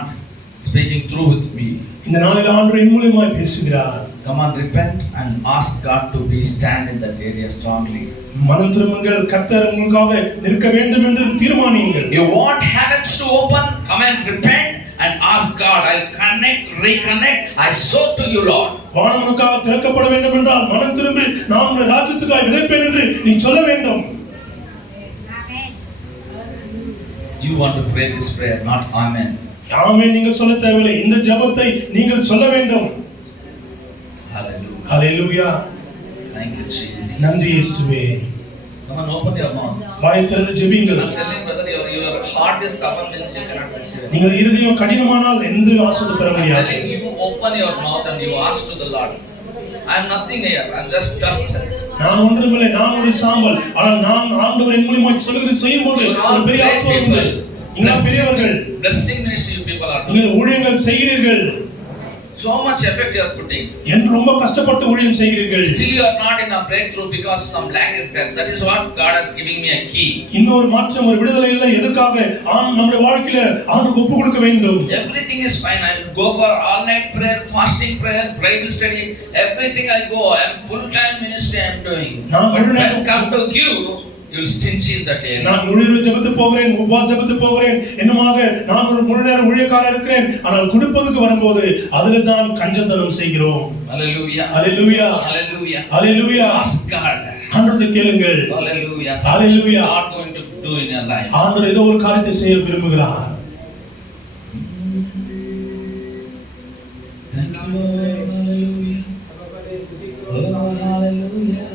speaking through with me. இந்த நாளில் ஆண்டவர் என் மூலமாய் பேசுகிறார். Come on, repent and ask God to be stand in that area strongly. மனம் திரும்புங்கள், கர்த்தர் உங்களுக்காக நிற்க வேண்டும் என்று தீர்மானியுங்கள். You want heavens to open? Come and repent and ask God. I'll connect, reconnect. I sow to you, Lord. வானம் உனக்காக திறக்கப்பட வேண்டும் என்றால் மனம் திரும்பி நான் உன்னை ராஜ்யத்துக்காக விதைப்பேன் என்று நீ சொல்ல வேண்டும். You want to pray this prayer, not amen. ஆமென் நீங்கள் சொல்ல தேவையில்லை, இந்த ஜெபத்தை நீங்கள் சொல்ல வேண்டும். Hallelujah. Hallelujah. Thank you, Jesus. நன்றி இயேசுவே. Come on, open your mouth. வாயை திறந்து ஜெபியுங்கள். I'm telling brother, your heart is stubborn means you cannot receive it. நீங்கள் இருதயம் கடினமானால் எந்த ஆசீர்வாதம் பெற I'm முடியாது. telling you, open your mouth and you ask to the Lord. I'm nothing here. I'm just dust. நான் ஒன்றுமில்லை, நான் ஒரு சாம்பல். ஆனால் நான் ஆண்டவர் என் மூலமாய் சொல்லுகிறது செய்யும்போது ஒரு பெரிய ஆசீர்வாதம் உண்டு. நீங்கள் பெரியவர்கள். Blessing ministry you people are doing. நீங்கள் ஊழியங்கள் செய்கிறீர்கள். So much effort you are putting. என்று ரொம்ப கஷ்டப்பட்டு ஊழியம் செய்கிறீர்கள். Still you are not in a breakthrough because some lack is there. That is what God has giving me a key. இன்னொரு மாற்றம் ஒரு விடுதலை இல்லை. எதற்காக நம்முடைய வாழ்க்கையில ஆண்டவருக்கு ஒப்பு கொடுக்க வேண்டும். Everything is fine. I will go for all night prayer, fasting prayer, Bible study. Everything I go. I am full time ministry I am doing. But when come to give, you will stingy in that area. நான் முழு ஜெபத்து போகிறேன், உபவாச ஜெபத்து போகிறேன். என்னமாக நான் ஒரு முழு நேர ஊழியக்காரர் இருக்கிறேன். ஆனால் கொடுப்பதுக்கு வரும்போது அதில தான் கஞ்சத்தனம் செய்கிறோம். Hallelujah. Hallelujah. Hallelujah. Hallelujah. Ask God. ஆண்டவரை கேளுங்கள். Hallelujah. Hallelujah. God going to do in your life. ஆண்டவர் ஏதோ ஒரு காரியத்தை செய்ய விரும்புகிறார். Thank you, Lord. Hallelujah. Oh, hallelujah.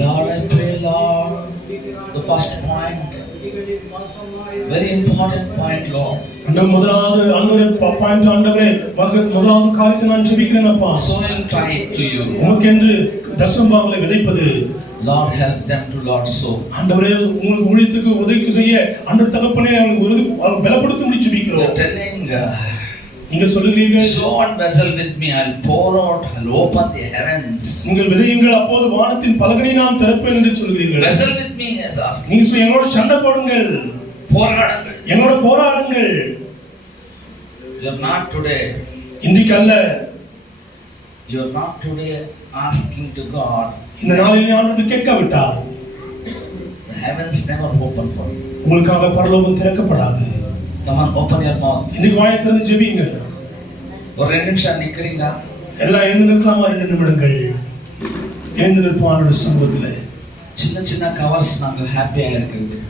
Lord, I pray, Lord, the first point, very important point, Lord. முதலாவது ஆண்டவரே பாயிண்ட் ஆண்டவரே முதலாவது காரியத்தை நான் ஜெபிக்கிறேன் அப்பா. Sowing tithe to you. உமக்கு என்று தசமபாகங்களை விதைப்பது. Lord, help them to Lord sow. ஆண்டவரே உங்களுக்கு ஊழியத்துக்கு உதவி செய்ய ஆண்டவர் தகப்பனே அவங்களுக்கு பலப்படுத்தும்படி ஜெபிக்கிறோம். Telling நீங்க சொல்லுகிறீர்கள், sow and vessel with me, I'll pour out, I'll open the heavens. நீங்கள் விதையுங்கள், அப்போது வானத்தின் பலகனை நான் திறப்பேன் என்று சொல்கிறீர்கள். Vessel with me is asking. நீங்க எங்களோட சண்டை போடுங்கள், போராடுங்கள், எங்களோட போராடுங்கள். You are not today. இன்றைக்கு அல்ல. You are not today asking to God. இந்த நாளில் ஆண்டவர் கேட்காவிட்டால் the heavens never open for you. உங்களுக்காக பரலோகம் திறக்கப்படாது. Come on, open your mouth. இன்னைக்கு வாயை திறந்து ஜெபியுங்கள். ஒரு 2 நிமிஷம் நிக்கிறீங்க. எல்லாம் எழுந்து நிற்கலாமா? 2 நிமிடங்கள் எழுந்து நிற்போம் ஆண்டவருடைய சமூகத்தில். சின்ன சின்ன கவர்ஸ் நாங்க ஹாப்பியா இருக்குது.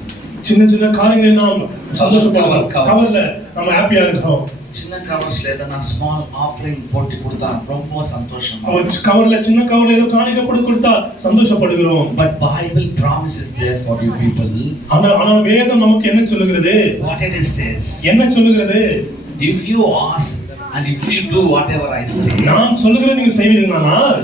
சின்ன சின்ன காரியங்களில் நாம் சந்தோஷப்படுறோம். கவர்ல நம்ம ஹாப்பியா இருக்கிறோம். சின்ன கவர்ஸ்ல எதனா ஸ்மால் ஆஃபரிங் போட்டு கொடுத்தா ரொம்ப சந்தோஷமா. கவர்ல சின்ன கவர்ல ஏதோ காணிக்கை கொடுத்தா சந்தோஷப்படுகிறோம். But Bible promises there for you people. ஆனா வேதம் நமக்கு என்ன சொல்லுகிறது? What it says. என்ன சொல்லுகிறது? If you ask and if you do whatever I say. நான் சொல்லுகிறேன் நீங்க செய்வீர்களானால்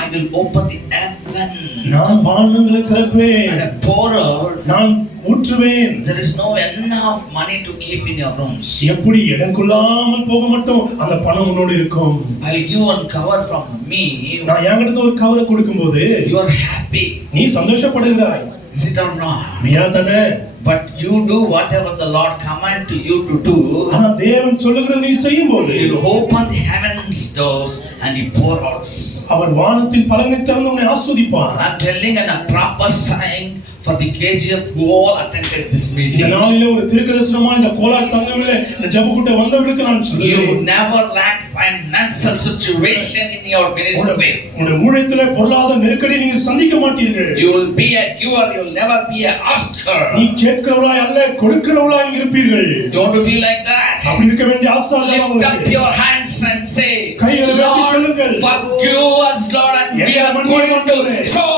I will open the heaven. நான் வானங்களை திறப்பேன். And pour out. நான் ஊற்றுவேன். There is no enough money to keep in your rooms. எப்படி இடம் கொள்ளாமல் போக மட்டும் அந்த பணம் உன்னோடு இருக்கும். I will give one cover from me. நான் என்கிட்ட ஒரு கவரை கொடுக்கும்போது you are happy. நீ சந்தோஷப்படுகிறாய். Is it or not? நீயா தானே? But you do whatever the Lord command to you to do. ஆனா தேவன் சொல்லுகிறது நீ செய்யும்போது you open the heavens doors and you pour out. அவர் வானத்தின் பலகை திறந்து உன்னை ஆசீர்வதிப்பார். I'm telling and a proper sign for the KGF who all attended this இந்த meeting. நாளிலே ஒரு தீர்க்கதரிசனமா இந்த கோலார் தங்கவிலே இந்த ஜெபக்கூட்ட வந்தவர்களுக்கு நான் You சொல்லுகிறேன், never lack financial situation in your ministries. உங்களுடைய ஊழியத்திலே பொருளாதார நெருக்கடி நீங்க சந்திக்க மாட்டீர்கள். You will be a giver, you will never be a asker. நீ கேட்கிறவளாய் அல்ல கொடுக்கிறவளாய் இருப்பீர்கள். You want to be like that? அப்படி இருக்க வேண்டிய ஆசை அல்லவா Lift up உங்களுக்கு? your hands and say, கைகளை உயர்த்தி Lord, சொல்லுங்கள், forgive us, Lord, and we are going to show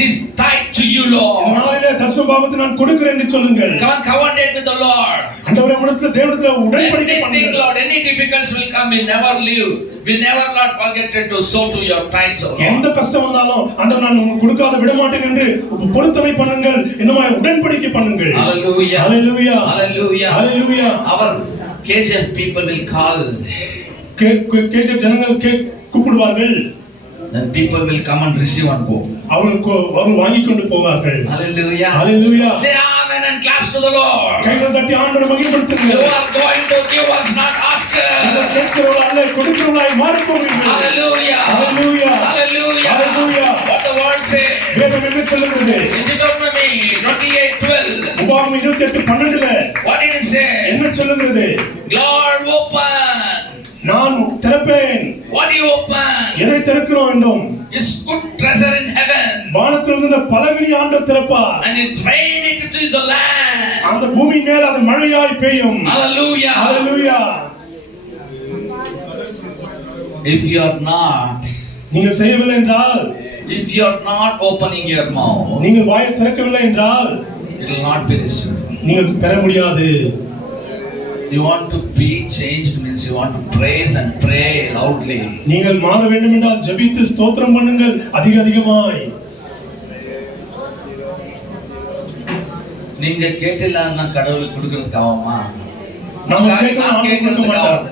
this tithe to you, இந்த Lord. நாளிலே தசம பாகத்தை நான் கொடுக்கிறேன் என்று சொல்லுங்கள். Come on, covenant with the Lord. ஆண்டவரே உம்மிடத்தில் தேவனிடத்தில் உடன்படிக்கை Anything, பண்ணுங்கள். Lord, any difficulties will come, we never leave. We never not forget to sow to your tithes, O Lord. எந்த கஷ்டம் வந்தாலும் ஆண்டவர் நான் உங்களுக்கு கொடுக்காத விட மாட்டேன் என்று பொருத்தனை பண்ணுங்கள், என்னமாய் உடன்படிக்கை பண்ணுங்கள். Hallelujah. Hallelujah. Hallelujah. Hallelujah. Our KGF people will call. கேஜப் ஜனங்கள் கூப்பிடுவார்கள், Then people will come and receive and go. அவர்கள் வாங்கி கொண்டு போவார்கள். Hallelujah. Hallelujah. Say amen and claps to the Lord. கைகளை தட்டி ஆண்டவரை You மகிமைப்படுத்துங்கள். are going to give us, not ask. நீங்கள் கேட்கிறவர்களா அல்ல கொடுக்கிறவர்களாய் மாறப் போகிறீர்கள். Hallelujah. Hallelujah. Hallelujah. Hallelujah. What the word says. வேதம் என்ன சொல்லுகிறது? In Deuteronomy 28:12. உபாகமம் 28:12 What did it say? என்ன சொல்லுகிறது? Lord, open. நான் திறப்பேன். What do you open? எதை திறக்கிறோம் வேண்டும்? His good treasure in heaven. வானத்திலிருந்து இந்த பலவினி ஆண்டவர் திறப்பார். And it rain it to the land. அந்த பூமி மேல் அது மழையாய் பெய்யும். Hallelujah. Hallelujah. If you are not, நீங்கள் செய்யவில்லை என்றால், if you are not opening your mouth, நீங்கள் வாயை திறக்கவில்லை என்றால் it will not be received. நீங்கள் பெற முடியாது. You want to be changed means you want to praise and pray loudly. நீங்கள் மாற வேண்டும் என்றால் ஜெபித்து ஸ்தோத்திரம் பண்ணுங்கள் அதிகமாய். நீங்க கேட்டலன்னா கடவுளுக்கு கொடுக்கிறதுக்கு ஆகுமா? நம்ம கேட்கலாம், ஆண்டவர் கொடுக்க மாட்டார்.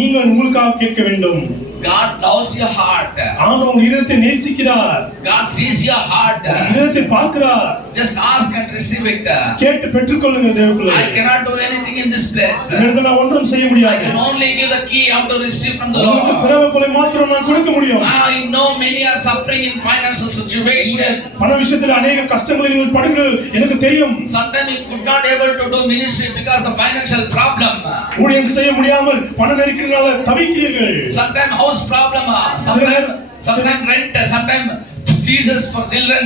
நீங்க உங்களுக்காக கேட்க வேண்டும். God knows your heart. ஆண்டவர் உங்கள் இதயத்தை நேசிக்கிறார். God sees your heart. இதயத்தை பார்க்கிறார். Just ask and receive it. கேட்டு பெற்றுக்கொள்ளுங்கள் தேவப்பிள்ளை. I cannot do anything in this place. இந்த இடத்துல நான் ஒன்றும் செய்ய I முடியாது. can only give the key how to receive from the உங்களுக்கு Lord. திறவுகோலை மாத்திரம் நான் கொடுக்க முடியும். I know many are suffering in financial situation. பண விஷயத்தில் अनेक கஷ்டங்களை நீங்கள் படுகிறீர்கள் எனக்கு தெரியும். Sometimes you could not able to do ministry because of financial problem. ஊழியம் செய்ய முடியாமல் பண நெருக்கடியால தவிக்கிறீர்கள். Sometimes house problem. Sometimes rent. Sometimes fees for children.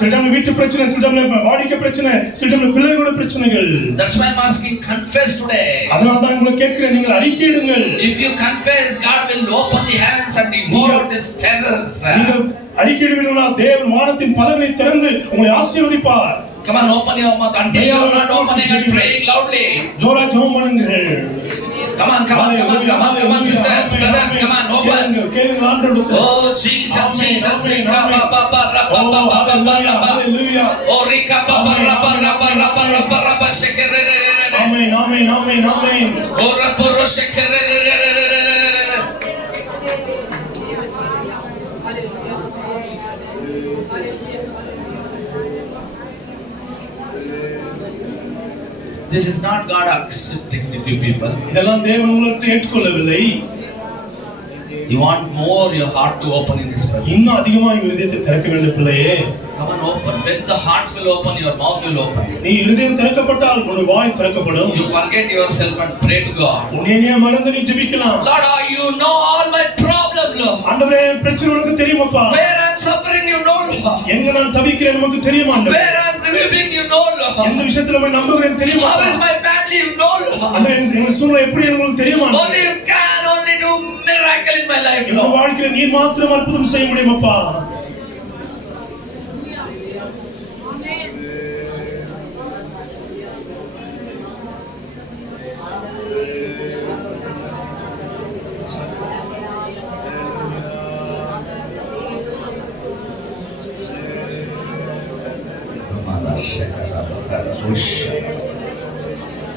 சிலமே வீட்டு பிரச்சனை, சிலமே வாடிக்கை பிரச்சனை, சிலமே பிள்ளைகளோட பிரச்சனைகள். That's why I'm asking, confess today. அதனால தான் உங்களை கேட்கிறேன், நீங்கள் அறிக்கையிடுங்கள். If you confess, God will open the heavens and pour out His treasures. நீங்கள் அறிக்கையிடுவீர்களானால் தேவன் வானத்தின் பலகை திறந்து உங்களை ஆசீர்வதிப்பார். Come on, open your mouth until you are not opening and praying loudly. ஜோரா ஜெபம் பண்ணுங்கள். Come on, sisters, brothers, come on, open. கேளுங்கள் ஆண்டவரிடத்தில். Oh Jesus, Jesus, Rika Baba Rapa Hallelujah. Oh Rika Baba Rapa Shekere. Amen, amen, amen, amen. Oh Raporo Shekere. This is not God accepting with you people. இதெல்லாம் தேவன் உங்களுக்கு ஏற்றுக்கொள்ளவில்லை. You want more your heart to open in His presence. இன்னும் அதிகமாக இதயத்தை திறக்க வேண்டும் பிள்ளையே. Come on, open. When the heart will open, your mouth will open. நீ இதயம் திறக்கப்பட்டால் உன் வாய் திறக்கப்படும். You forget yourself and pray to God. உன்னையே மறந்து நீ ஜெபிக்கலாம். Lord, you know all my problem, Lord. ஆண்டவரே என் பிரச்சனை உனக்கு தெரியுமாப்பா. Where I'm suffering, you know, Lord. எங்க நான் தவிக்கிறேன் உனக்கு தெரியுமா ஆண்டவரே. Where I'm weeping, you know, Lord. எந்த விஷயத்துல நான் நம்புகிறேன் தெரியுமா. How is my family, you know, Lord. ஆண்டவரே எங்க சூழ்நிலை எப்படி உங்களுக்கு தெரியுமா. Only you can only do miracle in my life, N Lord. வாழ்க்கையில நீ மாத்திரம் அற்புதம் செய்ய முடியுமாப்பா.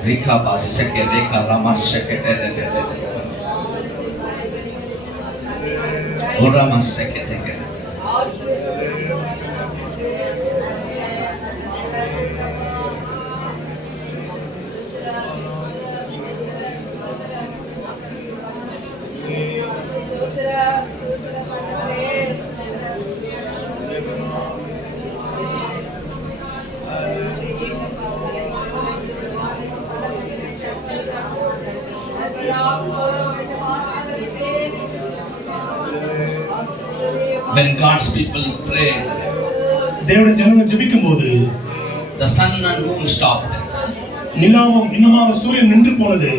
Rika Baseke, Rika Ramaseke, Uramaseke. When God's people prayed, தேவனுடைய ஜனங்கள் ஜெபிக்கும்போது the sun and moon stopped. நிலாவும் இன்னமாக சூரியன் நின்று போனது.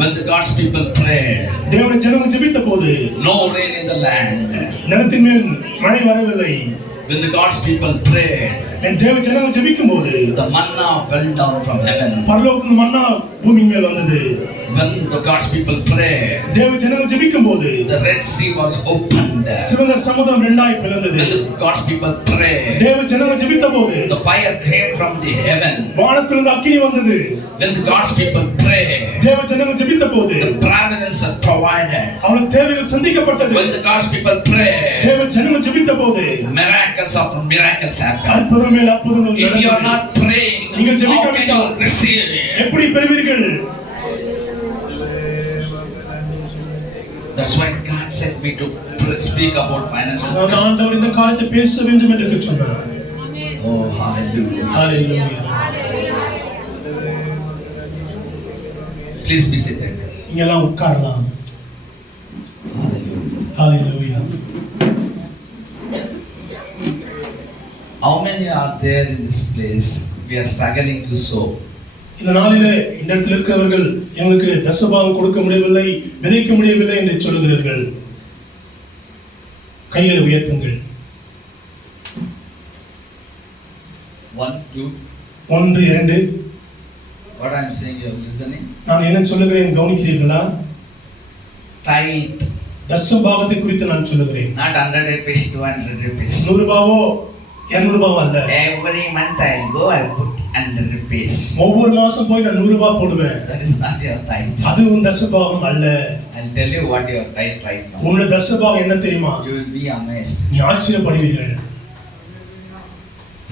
When the God's people prayed, தேவனுடைய ஜனங்கள் ஜெபித்த போது no rain in the land. நிலத்தின் மேல் மழை வரவில்லை. When the God's people prayed, தேவ ஜனங்கள் ஜெபிக்கும்போது the manna fell down from heaven. பரலோகத்திலிருந்து மன்னா பூமி மேல் வந்தது. When the God's people prayed, தேவ ஜனங்கள் ஜெபிக்கும்போது the Red Sea was opened. சிவந்த சமுத்திரம் இரண்டாய் பிளந்தது. When the God's people prayed, தேவ ஜனங்கள் ஜெபித்தபோது the fire came from the heaven. வானத்திலிருந்து அக்கினி வந்தது. When the God's people prayed, தேவ ஜனங்கள் ஜெபித்தபோது the providence are provided. அவர்கள் தேவைகள் சந்திக்கப்பட்டது. When the God's people prayed, தேவ ஜனங்கள் ஜெபித்தபோது miracles after miracles happened. அற்புதம் மேல் அற்புதங்கள் If you are நடந்தது. not praying, நீங்கள் how ஜெபிக்க can you வேண்டாம். receive it? எப்படி பெறுவீர்கள்? That's why God said me to speak about finances. ஆண்டவர் இந்த காரியத்தை பேச வேண்டும் என்று சொன்னார். Oh, hallelujah. Hallelujah. Please be seated. நீங்க எல்லாம் உட்காரலாம். Hallelujah. Hallelujah. How many are there in this place? We are struggling to sow. இந்த நாளிலே இந்த இடத்தில் இருக்கிறவர்கள் எங்களுக்கு தசபாகம் கொடுக்க முடியவில்லை, விதைக்க முடியவில்லை என்று சொல்லுகிறீர்கள். கைகளை உயர்த்துங்கள். 1, 2. 1 2. What I am saying, you are listening. நான் என்ன சொல்லுகிறேன் கவனிக்கிறீர்களா? Tithe. தசபாகத்தை குறித்து நான் சொல்லுகிறேன். Not 100 rupees, 200 rupees. 100 ரூபாவோ 200 ரூபாவோ அல்ல. Every month I will go, I will put 100 rupees. ஒவ்வொரு மாசம் போய் நான் 100 ரூபாய் போடுவேன். That is not your tithe. அது உன் தசபாகம் அல்ல. I will tell you what your tithe right now. உன்னுடைய தசபாகம் என்ன தெரியுமா? You will be amazed. நீ ஆச்சரியப்படுவீர்கள்.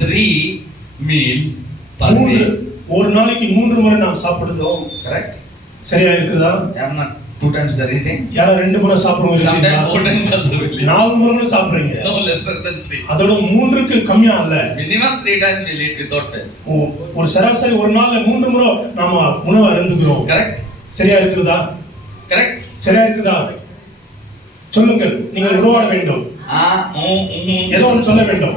3 meal per day. ஒரு நாளைக்கு 3 முறை நாம் சாப்பிடுறோம். Correct? சரியா இருக்குதா? You are not 2 times the eating. யாரா 2 முறை சாப்பிடுவோம். Sometimes 4 times also will eat. 4 முறை கூட சாப்பிடுறீங்க. No lesser than 3. அதோட 3க்கு கம்மியா அல்ல. Minimum 3 times we will eat without fail. ஒரு சராசரி ஒரு நாள்ல 3 முறை நாம உணவு அருந்துகிறோம். Correct? சரியா இருக்குதா? Correct? சரியா இருக்குதா? சொல்லுங்கள். நீங்கள் உருவாட வேண்டும். ஏதோ ஒன்று சொல்ல வேண்டும்.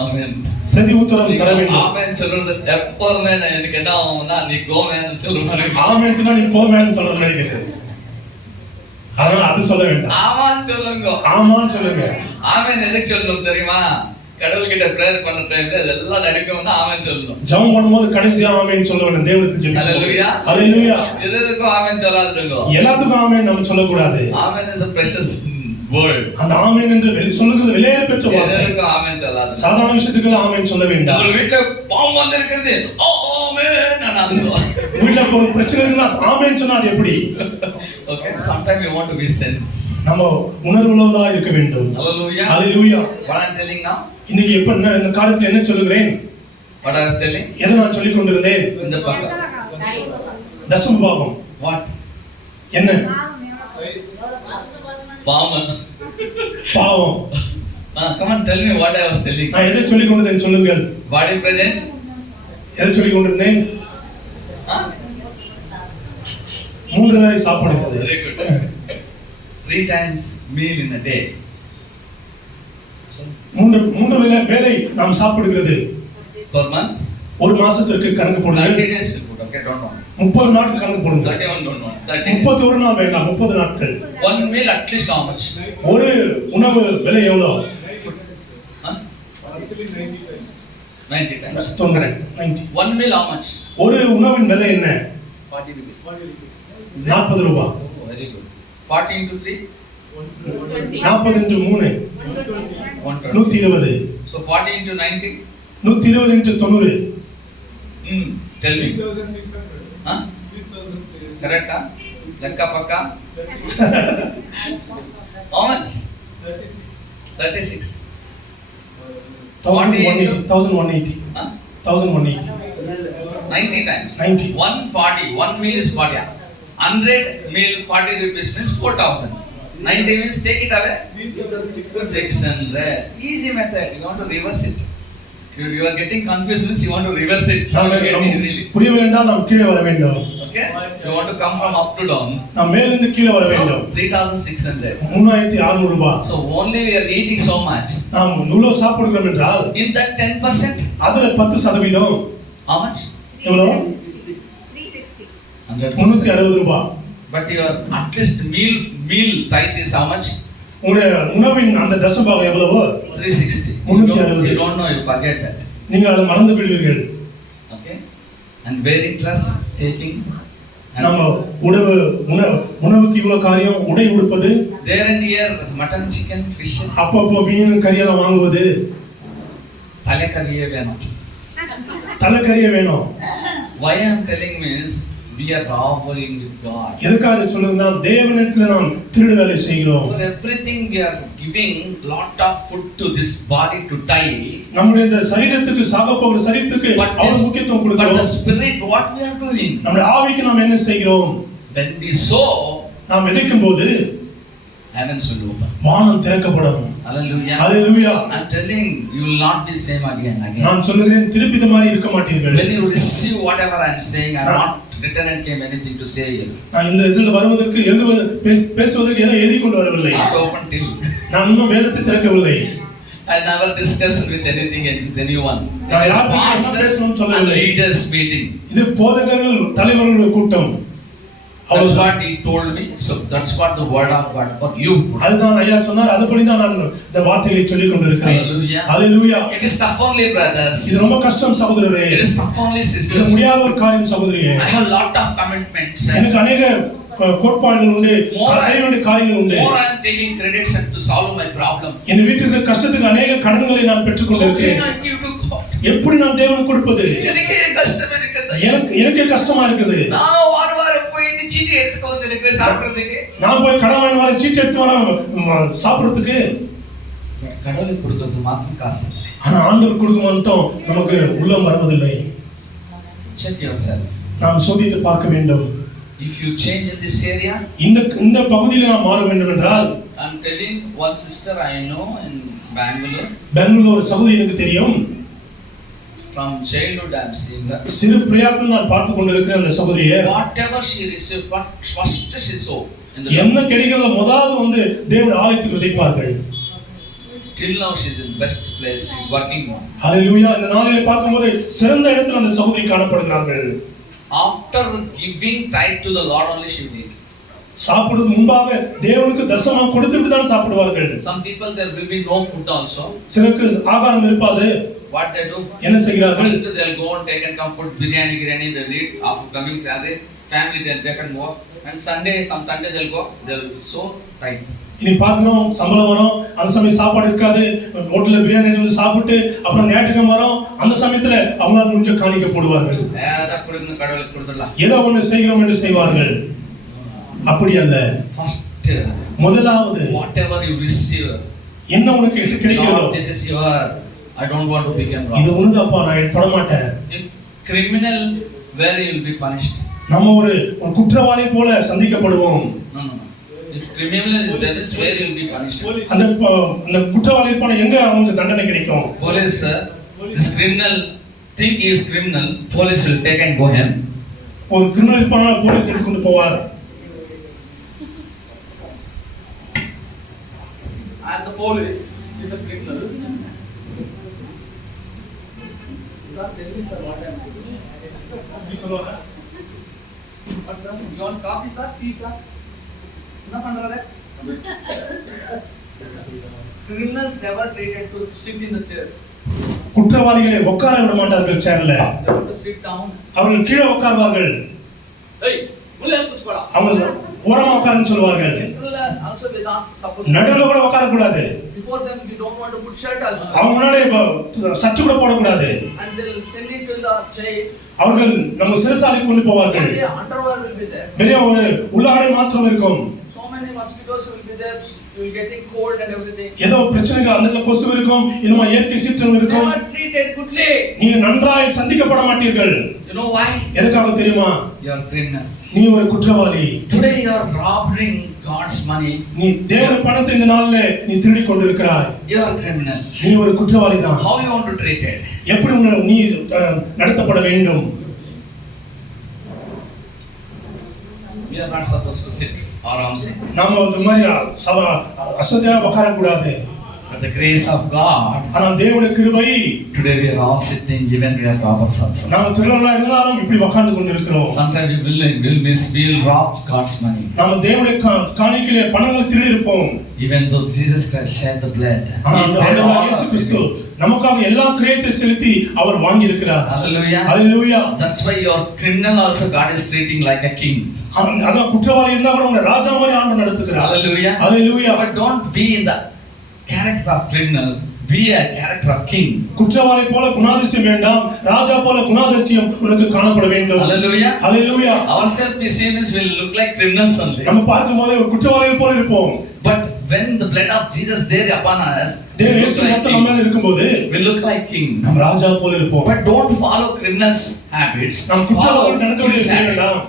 Amen. பிரதி உத்தரவு தர வேண்டும். ஆமென் சொல்றது எப்பவுமே எனக்கு என்ன ஆகும்னா நீ கோமேன்னு சொல்லுவாங்க. ஆமென் சொன்னா நீ போமேன்னு சொல்ற மாதிரி இருக்குது. அதனால அது சொல்ல வேண்டாம். ஆமான்னு சொல்லுங்க. ஆமான்னு சொல்லுங்க. ஆமென் எதுக்கு சொல்லணும் தெரியுமா? கடவுள் கிட்ட பிரேயர் பண்ண டைம்ல இதெல்லாம் நடக்கும்னா ஆமென் சொல்லணும். ஜெபம் பண்ணும்போது கடைசியா ஆமென் சொல்ல வேண்டும். தேவனுக்கு ஜெபிக்கணும். ஹalleluya. ஹalleluya. எதுக்கும் ஆமென் சொல்லாதீங்க. எல்லாத்துக்கும் ஆமென் நம்ம சொல்ல கூடாது. ஆமென் is a precious word. அந்த ஆமென் என்று சொல்லுகிறது விலையேற பெற்ற வார்த்தை. எதுக்கும் ஆமென் சொல்லாதீங்க. சாதாரண விஷயத்துக்கு ஆமென் சொல்ல வேண்டாம். உங்க வீட்ல பாவம் வந்திருக்கிறது ஆமென் அனாதீங்க. வீட்ல ஒரு பிரச்சனை இருந்தா ஆமென் சொன்னா அது எப்படி? Okay, sometimes we want to be sense. நம்ம உணர்வுள்ளவர்களா இருக்க வேண்டும். Hallelujah. Hallelujah. What I am telling now? இன்னைக்கு எப்ப இந்த காலத்துல என்ன சொல்லுகிறேன்? What I was telling? எதை நான் சொல்லிக் கொண்டிருந்தேன்? இந்த பக்கம். தசம பாகம். What? என்ன? பாவம். பாவம். Come on, tell me what I was telling. நான் எதை சொல்லிக் கொண்டிருந்தேன் சொல்லுங்கள். Body present? எதை சொல்லிக் கொண்டிருந்தேன்? 3 வேளை சாப்பிடுவது. Very good. 3 times meal in a day. 3 வேளை நாம் சாப்பிடுகிறது. Per month? ஒரு மாசத்திற்கு கணக்கு போடுங்கள். 30 days will put. Okay, don't want. 30 நாட்கள் கணக்கு போடுங்க. 31 don't want. 31 நாள் வேண்டாம், 30 நாட்கள். One meal at least how much? ஒரு உணவு விலை எவ்வளவு? 90 times. Correct. 90. One meal how much? ஒரு உணவின் விலை என்ன? 40 rupees. 40 ரூபாய். Very good. 40 into 3? 40 into 3 120. So 40 into 90? 120 into 90. Tell me. Huh? Correct, huh? Lakka pakka? How much? 36. 1180. Huh? 1180. 90 times. 90. 140. One meal is 40. 100 meal 40 rupees means 4,000. 90 means take it away. 600. Easy method. You want to reverse it. You are getting confused means you want to reverse it. So you get easily. புரியவில்லை என்றால் நாம் கீழே வர வேண்டும். Okay. Okay? You want to come from up to down. நாம் மேலிருந்து கீழே வர வேண்டும். 3,600. 3600 ரூபாய். So only we are eating so much. நாம் இவ்வளவு சாப்பிடுகிறோம் என்றால் In that 10%, அதுல 10% how much? எவ்வளவு? 360 ரூபாய். But your at least meal tithe is how much? உங்களுடைய உணவின் அந்த தசமபாகம் எவ்வளவு? 360. 360. You don't know, you forget that. நீங்கள் அதை மறந்து விடுவீர்கள். Okay? And wearing dress, taking. நம்ம உணவுக்கு இவ்வளவு காரியம், உடை உடுப்பது, there and here mutton, chicken, fish. அப்பப்போ மீன் கறியெல்லாம் வாங்குவது. தலைக்கறியே வேணும். தலைக்கறியே வேணும். Why I am telling means we are robbing with God. எதுக்காக சொல்லுதுன்னா தேவனிடத்தில் நாம் திருடு வேலை செய்கிறோம். For everything we are giving lot of food to this body to die. நம்முடைய இந்த சரீரத்துக்கு சாக போகிற சரீரத்துக்கு அவ்வளவு முக்கியத்துவம் கொடுக்கிறோம். But the spirit what we are doing? நம்முடைய ஆவிக்கு நாம் என்ன செய்கிறோம்? When we sow, நாம் விதைக்கும்போது heavens will open. வானம் திறக்கப்படும். Hallelujah. Hallelujah. I am telling you will not be same again. நான் சொல்லுகிறேன் திருப்பி இந்த மாதிரி இருக்க மாட்டீர்கள். When you receive whatever I am saying, I am not written and came anything to say here. நான் இந்த இதில் வருவதற்கு பேசுவதற்கு ஏதோ எழுதி கொண்டு வரவில்லை. Open till. நான் இன்னும் வேதத்தை திறக்கவில்லை. I never discussed with anything with anyone. நான் It is யாருக்கும் pastors and சொல்லவில்லை. leaders meeting. இது போதகர்கள் தலைவர்களுடைய கூட்டம். That's what he told me. So that's what the word of God for you. அதுதான் ஐயா சொன்னார். அதுபடி தான் நான் இந்த வார்த்தைகளை சொல்லிக் கொண்டிருக்கிறேன். Hallelujah. Hallelujah. It is tough only, brothers. இது ரொம்ப கஷ்டம் சகோதரரே. It is tough only, இது sisters. முடியாத ஒரு காரியம் சகோதரியே. I have lot of commitments. எனக்கு अनेक கோட்பாடுகள் உண்டு, செய்ய வேண்டிய காரியங்கள் உண்டு. More I am taking credits and to solve my problem. என் வீட்டுக்கு கஷ்டத்துக்கு अनेक கடன்களை நான் பெற்றுக் கொண்டிருக்கிறேன். I give to God. எப்படி நான் தேவனுக்கு கொடுப்பது? எனக்கே கஷ்டம் இருக்குது. எனக்கே கஷ்டமா இருக்குது. நான் வாரம் போய் சீட்டு எடுத்துக்க வந்து எனக்கு சாப்பிடுறதுக்கு. நான் போய் கடன் வாங்கி வர சீட்டு எடுத்து வர சாப்பிடுறதுக்கு. கடவுளுக்கு கொடுக்கிறது மாத்திரம் காசு. ஆனா ஆண்டவர் கொடுக்க மாட்டோம் நமக்கு உள்ளம் வருவதில்லை. Check yourself. நாம் சோதித்து பார்க்க வேண்டும். If you change in this area, இந்த பகுதியில் நாம் மாற வேண்டும் என்றால், I'm telling one sister I know in Bangalore. Bangalore ஒரு சகோதரி எனக்கு தெரியும். From childhood I am seeing her. சிறு பிரியாத்தில் நான் பார்த்து கொண்டிருக்கிறேன் அந்த சகோதரியை. Whatever she received, first she sow. என்ன கிடைக்கிறதோ முதலாவது தேவனுடைய ஆலயத்துக்கு விதைப்பார்கள். Till now she is in best place. She is working on. Hallelujah. இந்த நாளிலே பார்க்கும்போது சிறந்த இடத்தில் அந்த சகோதரி காணப்படுகிறார்கள். After giving tithe to the Lord only she will eat. சாப்பிடுவதற்கு முன்பாக தேவனுக்கு தசமம் கொடுத்துட்டு தான் சாப்பிடுவார்கள். Some people there will be no food also. சிலருக்கு ஆகாரம் இருப்பாது. What they do? என்ன செய்கிறார்கள்? First they will go and take and come food, biryani they will eat. After coming Saturday, family they can go. And some Sunday they will go. They will sow tithe. இனி பார்க்கிறோம் சம்பளம் வரும், அந்த சமயம் சாப்பாடு இருக்காது, ஹோட்டல்ல பிரியாணி வந்து சாப்பிட்டு அப்புறம் ஞாயிற்றுக்கிழமை வரும், அந்த சமயத்துல அவங்களால முடிஞ்ச காணிக்கை போடுவார்கள். கடவுளுக்கு கொடுத்துடலாம், ஏதோ ஒன்று செய்கிறோம் என்று செய்வார்கள். அப்படி அல்ல. ஃபர்ஸ்ட் முதலாவது whatever you receive, என்ன உனக்கு கிடைக்கிறதோ, this is your, I don't want to become wrong. இது உனதப்பா, நான் தொட மாட்டேன். If criminal, where you will be punished? நம்ம ஒரு குற்றவாளி போல சந்திக்கப்படுவோம். No. If criminal is there, is where you will be punished. அந்த குற்றவாளி போன எங்க அவங்களுக்கு தண்டனை கிடைக்கும்? Police, this criminal think he is criminal, police will take and go him. ஒரு கிரிமினல் போனா போலீஸ் எடுத்துட்டு போவார். And the police is a criminal. Sir, tell me sir what happened. நீ சொல்லுங்க. What sir? You want coffee sir? Tea sir? என்ன பண்றாரு? Criminals never treated to sit in the chair. குற்றவாளிகளை உட்கார விட மாட்டார்கள் சேர்ல. They have to sit down. அவர்கள் கீழே உட்கார்வார்கள். ஏய் உள்ள உட்கார. அவங்க ஓரமா உட்காருன்னு சொல்வார்கள். Also we not supposed. நடுவுல கூட உட்கார கூடாது. Before them we don't want to put shirt also. அவங்க முன்னாடி சட்டை கூட போட கூடாது. And they will send it to the jail. அவர்கள் நம்ம சிறைசாலைக்கு கொண்டு போவார்கள். Underwear will be there. பெரிய ஒரு உள்ளாடை மாத்திரம் இருக்கும். So many mosquitoes will be there. You will getting cold and everything. ஏதோ பிரச்சனைகள் அந்த கொசு இருக்கும், இன்னும் இயற்கை சீற்றம் இருக்கும். Never treated goodly. நீங்க நன்றாய் சந்திக்கப்பட மாட்டீர்கள். You know why? எதுக்காக தெரியுமா? You are criminal. நீ ஒரு குற்றவாளி. Today you are robbing God's money. நீ தேவனுடைய பணத்தை இந்த நாளிலே நீ திருடி கொண்டிருக்கிறாய். You are criminal. நீ ஒரு குற்றவாளி தான். How you want to treat it? எப்படி நீ நடத்தப்பட வேண்டும்? We are not supposed to sit around. நாம இந்த மாதிரி அசதியா உட்கார கூடாது. But the grace of God, ஆனா தேவனுடைய கிருபை, today we are all sitting, even we are robbers also. நாம திருடர்களா இருந்தாலும் இப்படி உட்கார்ந்து கொண்டிருக்கிறோம். Sometimes we will rob God's money. நாம தேவனுடைய காணிக்கையிலே பணங்களை திருடி இருப்போம். Even though Jesus Christ shed the blood. ஆண்டவர் இயேசு கிறிஸ்து நமக்காக எல்லா கிரயத்தை செலுத்தி அவர் வாங்கி இருக்கிறார். Hallelujah. Hallelujah. That's why your criminal also God is treating like a king. அத குற்றவாளி இருந்தா கூட உங்க ராஜா மாதிரி ஆண்டவர் நடத்துகிறார். Hallelujah. Hallelujah. But don't be in the character of criminal, be a character of king. குற்றவாளி போல குணாதிசயம் வேண்டாம், ராஜா போல குணாதிசயம் உனக்கு காணப்பட வேண்டும். Hallelujah. Hallelujah. Ourselves we see this will look like criminals only. நம்ம பார்க்கும்போது ஒரு குற்றவாளிகள் போல இருப்போம். But when the blood of Jesus there upon us, தேவ இயேசு ரத்தம் நம்ம மேல இருக்கும்போது we look like king. நம்ம ராஜா போல இருப்போம். But don't follow criminals habits. நம்ம குற்றவாளிகள் நடக்கவே செய்ய வேண்டாம்.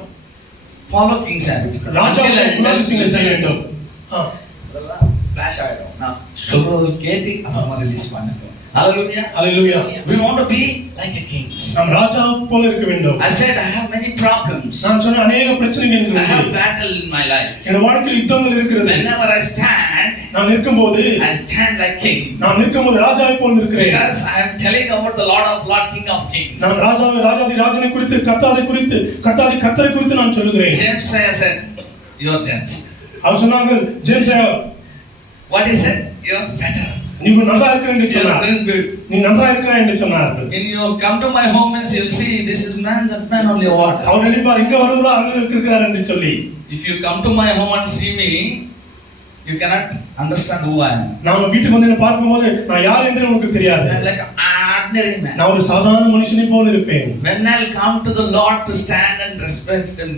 Follow king's habit. ராஜா போல குணாதிசயம் செய்ய வேண்டும். Flash ஆயிடும். நான் சொல்றது கேட்டி அப்புறமா ரிலீஸ் பண்ணுங்க. Hallelujah. Hallelujah. We want to be like a king. நாம் ராஜா போல இருக்க வேண்டும். I said I have many problems. நான் சொன்ன अनेक பிரச்சனைகள் எனக்கு I have உண்டு. battle in my life. என் வாழ்க்கையில் யுத்தங்கள் இருக்கிறது. Whenever I stand, நான் நிற்கும்போது I stand like king. நான் நிற்கும்போது ராஜாவை போல் இருக்கிறேன். Because I am telling about the Lord of Lords, King of Kings. நான் ராஜாதி ராஜனை குறித்து கர்த்தாதி கர்த்தரை குறித்து நான் சொல்லுகிறேன். James said, you are James. அவர் சொன்னார்கள், James What he said? You are better. நீ நல்லா இருக்கிற என்று சொன்னார். நீ நல்லா இருக்கிறாய் என்று சொன்னார்கள். When you come to my home and you'll see this is man, that man only what? அவர் நினைப்பார் இங்க வருகிறார் அங்க இருக்கிறார் என்று சொல்லி. If you come to my home and see me, you cannot understand who I am. நாம வீட்டுக்கு வந்து என்ன பார்க்கும்போது நான் யார் என்று உங்களுக்கு தெரியாது. I am like an ordinary man. நான் ஒரு சாதாரண மனுஷனை போல இருப்பேன். When I'll come to the Lord to stand and respect him,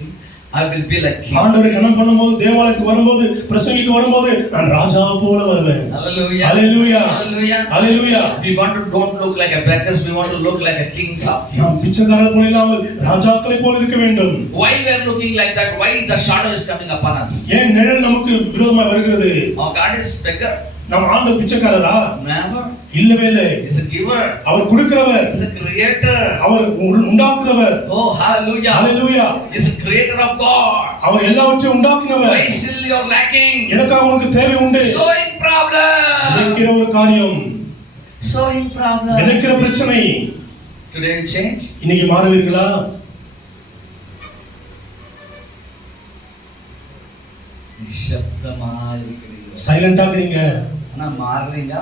I will be like king. ஆண்டவரை கனம் பண்ணும்போது தேவாலயத்துக்கு வரும்போது பிரசங்கிக்க வரும்போது நான் ராஜா போல வருவேன். Hallelujah. Hallelujah. Hallelujah. Hallelujah. We want to don't look like a beggars, we want to look like a kings of kings. நாம் பிச்சைக்காரர்கள் போல இல்லாமல் ராஜாக்களை போல இருக்க வேண்டும். Why we are looking like that? Why the shadow is coming upon us? ஏன் நிழல் நமக்கு விரோதமாக வருகிறது? Our God is beggar. நாம் ஆண்டவர் பிச்சைக்காரரா? Never. இல்லவே இல்லை. He is a giver. அவர் கொடுக்கிறவர். He is a creator. Our உண்டாக்குறவர். Oh, hallelujah. Hallelujah. He is a creator of God. அவர் எல்லாவற்றையும் உண்டாக்கினவர். Why still you are lacking? எனக்காக உனக்கு தேவை உண்டு. Sowing problem. விதைக்கிற ஒரு காரியம். Sowing problem. விதைக்கிற பிரச்சனை. Today you change. இன்னைக்கு மாறுவீர்களா? நிசப்தமாய் இருக்கிறீங்க. சைலண்டா இருக்கீங்க. ஆனா மாறுறீங்க.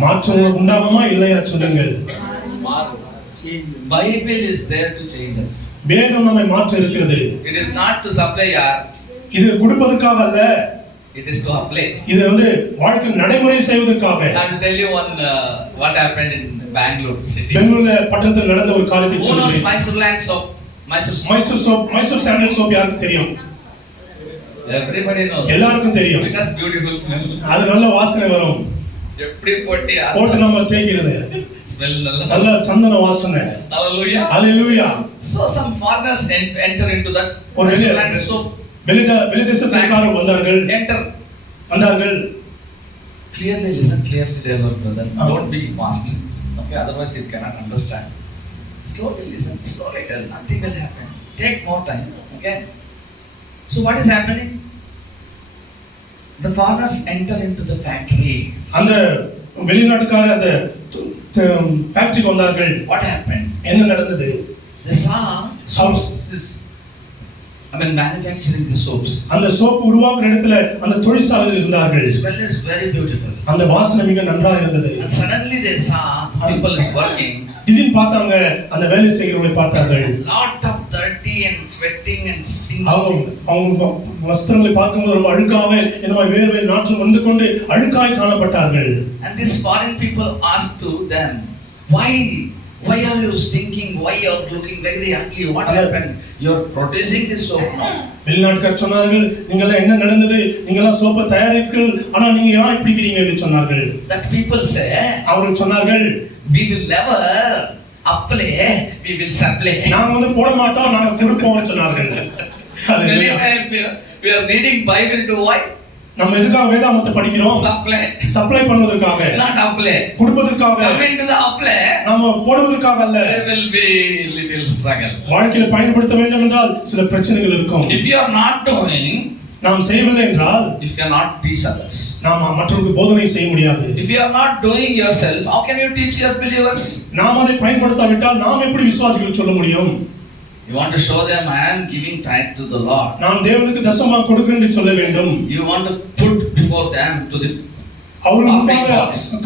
மாற்றம் உண்டாகுமா இல்லையா சொல்லுங்கள். Bible is there to change us. வேதம் நம்மை மாற்ற இருக்கிறது. It is not to supply our. இது கொடுப்பதற்காக அல்ல. It is to apply. இது வாழ்க்கையில் நடைமுறை செய்வதற்காக. I will tell you one what happened in Bangalore city. பெங்களூர்ல பட்டணத்தில் நடந்த ஒரு காரியத்தை சொல்றேன். Mysore land soap. Mysore sandal soap யாருக்கு தெரியும்? Everybody knows. எல்லாருக்கும் தெரியும். Because beautiful smell. அது நல்ல வாசனை வரும். எப்படி போட்டு நம்ம தேய்க்கிறது. Smell நல்ல சந்தன வாசனை. Hallelujah. Hallelujah. So some foreigners enter into that Mysore land soap. வெளிதேசத்துக்காரர் வந்தார்கள். Clearly listen, clearly they were brother. Don't be fast. Okay, otherwise you cannot understand. Slowly listen, slowly tell. Nothing will happen. Take more time. Okay. So what is happening? The foreigners enter into the factory. அந்த வெளிநாட்டுக்கார அந்த ஃபேக்டரிக்கு வந்தார்கள். What happened? என்ன நடந்தது? They saw soaps. Manufacturing the soaps. அந்த soap உருவாக்குற இடத்துல அந்த தொழிற்சாலையில் இருந்தார்கள். Smell is very beautiful. அந்த வாசனை மிக நன்றாக இருந்தது. And suddenly they saw people is working. திடீர்னு பார்த்தாங்க அந்த வேலை செய்கிறவங்களை பார்த்தார்கள். Lot of dirty and sweating and stinking. அவங்க வஸ்திரங்களை பார்க்கும்போது ரொம்ப அழுக்காக என்னமா வேர்வை நாற்றம் வந்து கொண்டு அழுக்காய் காணப்பட்டார்கள். And these foreign people asked to them, why are you stinking? Why you are looking very ugly? What happened? You are producing this soap now. வெளிநாட்டுக்காரர் சொன்னார்கள், நீங்கெல்லாம் என்ன நடந்தது? நீங்கெல்லாம் சோப்பை தயாரிக்கிறீர்கள், ஆனா நீங்க ஏன் இப்படி இருக்கீங்க என்று சொன்னார்கள். That people say, அவர்கள் சொன்னார்கள், we will never apply, we will supply. நாங்க போட மாட்டோம், நாங்க கொடுப்போம் சொன்னார்கள். Many times we are reading Bible to why? நம்ம எதுக்காக வேதாகமத்தை படிக்கிறோம்? சப்ளை பண்ணுவதற்காக, not apply. கொடுப்பதற்காக. Coming to the apply, நாம போடுவதற்காக அல்ல. there will be little struggle. வாழ்க்கையில பயன்படுத்த வேண்டும் என்றால் சில பிரச்சனைகள் இருக்கும். If you are not doing, நாம் செய்யவில்லை என்றால், if you cannot teach others, நாம் மற்றவர்களுக்கு போதனை செய்ய முடியாது. if you are not doing yourself, how can you teach your believers? நாம் அதை பயன்படுத்தாவிட்டால் நாம் எப்படி விசுவாசிகள் சொல்ல முடியும்? You want to show them I am giving tithe to the Lord. நான் தேவனுக்கு தசமமாக கொடுக்கிறேன் என்று சொல்ல வேண்டும். You want to put before them to the அவர்கள் முன்பாக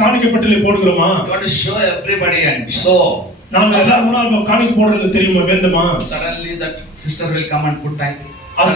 காணிக்கைப்பட்டலை போடுகிறோமா? You want to show everybody and so நான் எல்லாரும் முன்னால் காணிக்கை போடுறது தெரியுமா வேண்டுமா? Suddenly that sister will come and put tithe.